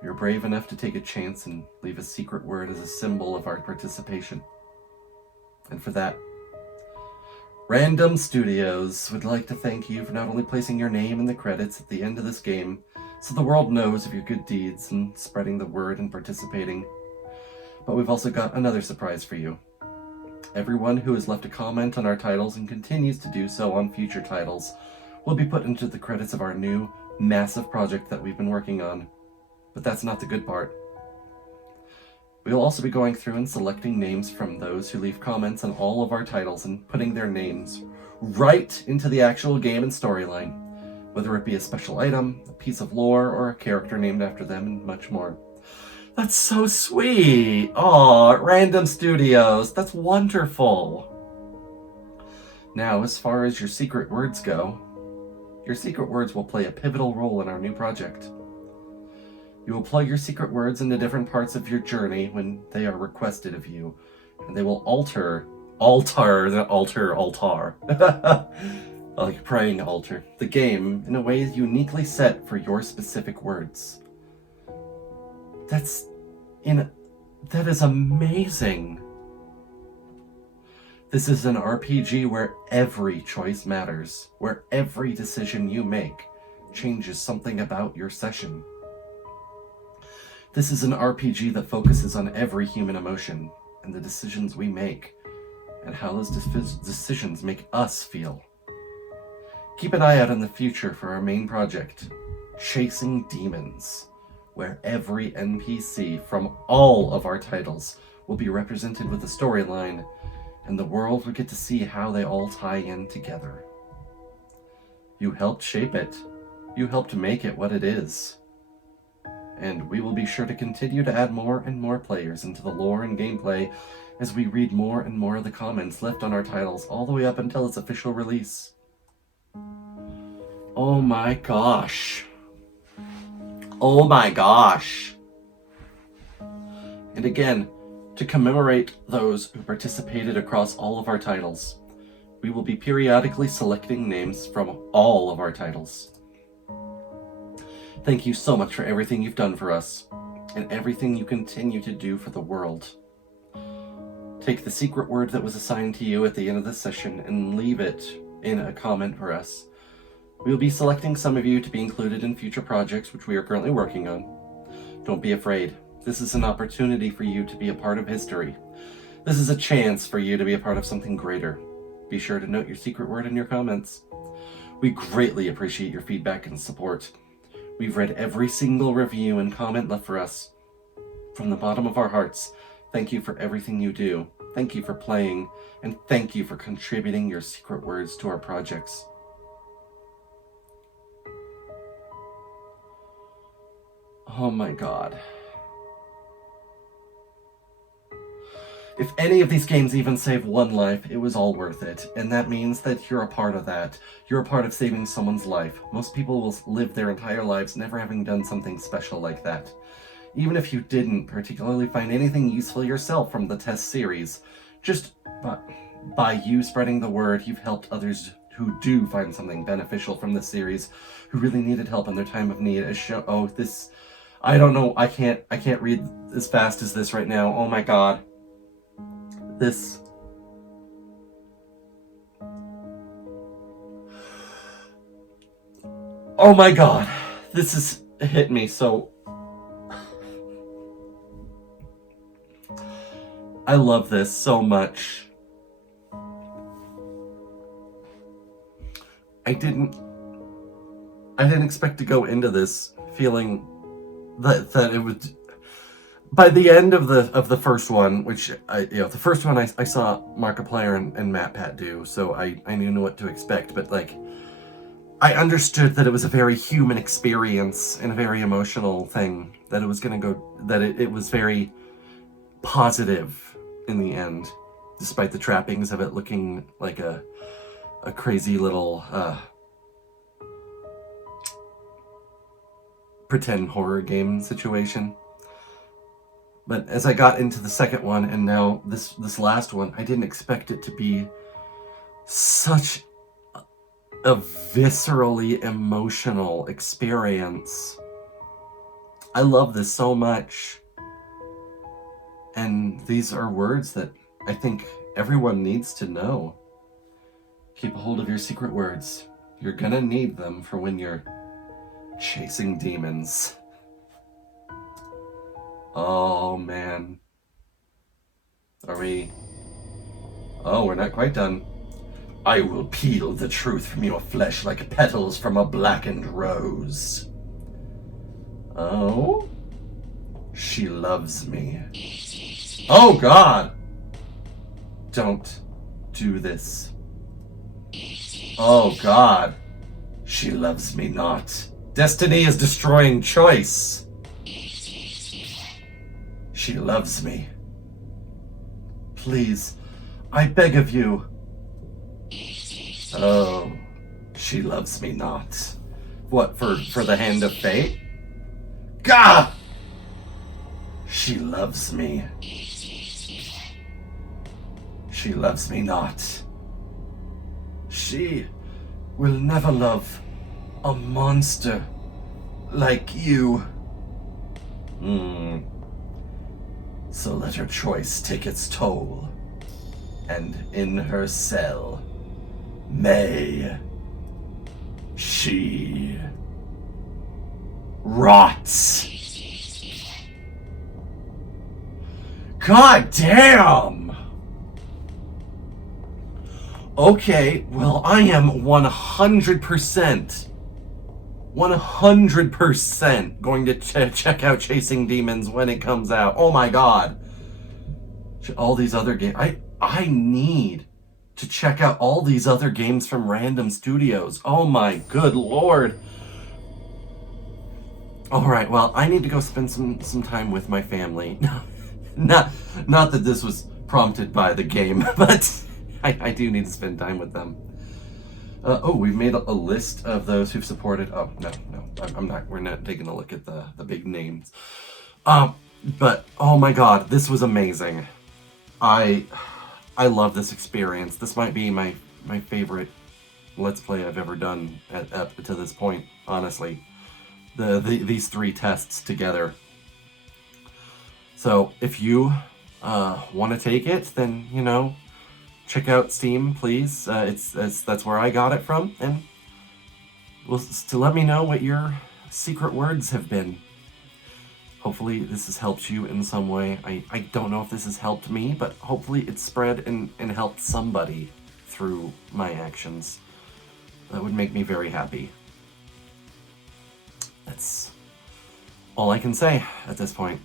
We were brave enough to take a chance and leave a secret word as a symbol of our participation. And for that, Randumb Studios would like to thank you for not only placing your name in the credits at the end of this game, so the world knows of your good deeds and spreading the word and participating, but we've also got another surprise for you. Everyone who has left a comment on our titles and continues to do so on future titles will be put into the credits of our new, massive project that we've been working on. But that's not the good part. We'll also be going through and selecting names from those who leave comments on all of our titles and putting their names right into the actual game and storyline, whether it be a special item, a piece of lore, or a character named after them, and much more. That's so sweet! Aw, Randumb Studios, that's wonderful! Now, as far as your secret words go, your secret words will play a pivotal role in our new project. You will plug your secret words into different parts of your journey when they are requested of you, and they will altar, like praying altar, the game in a way uniquely set for your specific words. That is amazing. This is an RPG where every choice matters, where every decision you make changes something about your session. This is an RPG that focuses on every human emotion and the decisions we make and how those decisions make us feel. Keep an eye out in the future for our main project, Chasing Demons, where every NPC from all of our titles will be represented with a storyline, and the world will get to see how they all tie in together. You helped shape it. You helped make it what it is. And we will be sure to continue to add more and more players into the lore and gameplay as we read more and more of the comments left on our titles all the way up until its official release. Oh my gosh. Oh my gosh. And again, to commemorate those who participated across all of our titles, we will be periodically selecting names from all of our titles. Thank you so much for everything you've done for us, and everything you continue to do for the world. Take the secret word that was assigned to you at the end of this session and leave it in a comment for us. We will be selecting some of you to be included in future projects which we are currently working on. Don't be afraid. This is an opportunity for you to be a part of history. This is a chance for you to be a part of something greater. Be sure to note your secret word in your comments. We greatly appreciate your feedback and support. We've read every single review and comment left for us. From the bottom of our hearts, thank you for everything you do. Thank you for playing, and thank you for contributing your secret words to our projects. Oh my god. If any of these games even save one life, it was all worth it. And that means that you're a part of that. You're a part of saving someone's life. Most people will live their entire lives never having done something special like that. Even if you didn't particularly find anything useful yourself from the test series, just by you spreading the word, you've helped others who do find something beneficial from this series, who really needed help in their time of need. I don't know, I can't read as fast as this right now. Oh my god. This. Oh my god. This has hit me so. I love this so much. I didn't expect to go into this feeling that it would. By the end of the first one, which the first one I saw Markiplier and MatPat do, so I knew what to expect. But like, I understood that it was a very human experience and a very emotional thing. That it was gonna go. That it was very positive in the end, despite the trappings of it looking like a crazy little pretend horror game situation. But as I got into the second one and now this last one, I didn't expect it to be such a viscerally emotional experience. I love this so much. And these are words that I think everyone needs to know. Keep a hold of your secret words. You're gonna need them for when you're chasing demons. Oh, man. Are we... Oh, we're not quite done. I will peel the truth from your flesh like petals from a blackened rose. Oh? She loves me. Oh, God! Don't do this. Oh, God. She loves me not. Destiny is destroying choice. She loves me. Please, I beg of you. Oh, she loves me not. What, for the hand of fate? Gah! She loves me. She loves me not. She will never love a monster like you. So let her choice take its toll. And in her cell, may she rot. God damn! Okay, well, I am 100% going to check out Chasing Demons when it comes out. Oh my god. All these other games. I need to check out all these other games from Randumb Studios. Oh my good lord. Alright, well, I need to go spend some time with my family. Not that this was prompted by the game, but I do need to spend time with them. We've made a list of those who've supported. Oh, no, we're not taking a look at the big names. But, oh my god, this was amazing. I love this experience. This might be my favorite Let's Play I've ever done up to this point, honestly. These three tests together. So, if you want to take it, then, check out Steam, please. That's where I got it from, and to let me know what your secret words have been. Hopefully this has helped you in some way. I don't know if this has helped me, but hopefully it's spread and helped somebody through my actions. That would make me very happy. That's all I can say at this point.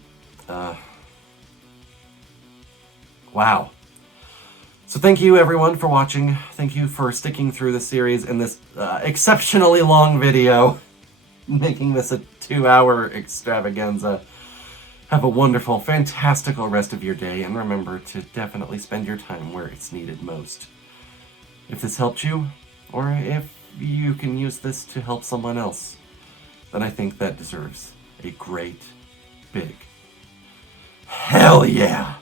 Wow. So thank you everyone for watching. Thank you for sticking through the series in this exceptionally long video. making this a 2-hour extravaganza. Have a wonderful, fantastical rest of your day, and remember to definitely spend your time where it's needed most. If this helped you, or if you can use this to help someone else, then I think that deserves a great, big hell yeah!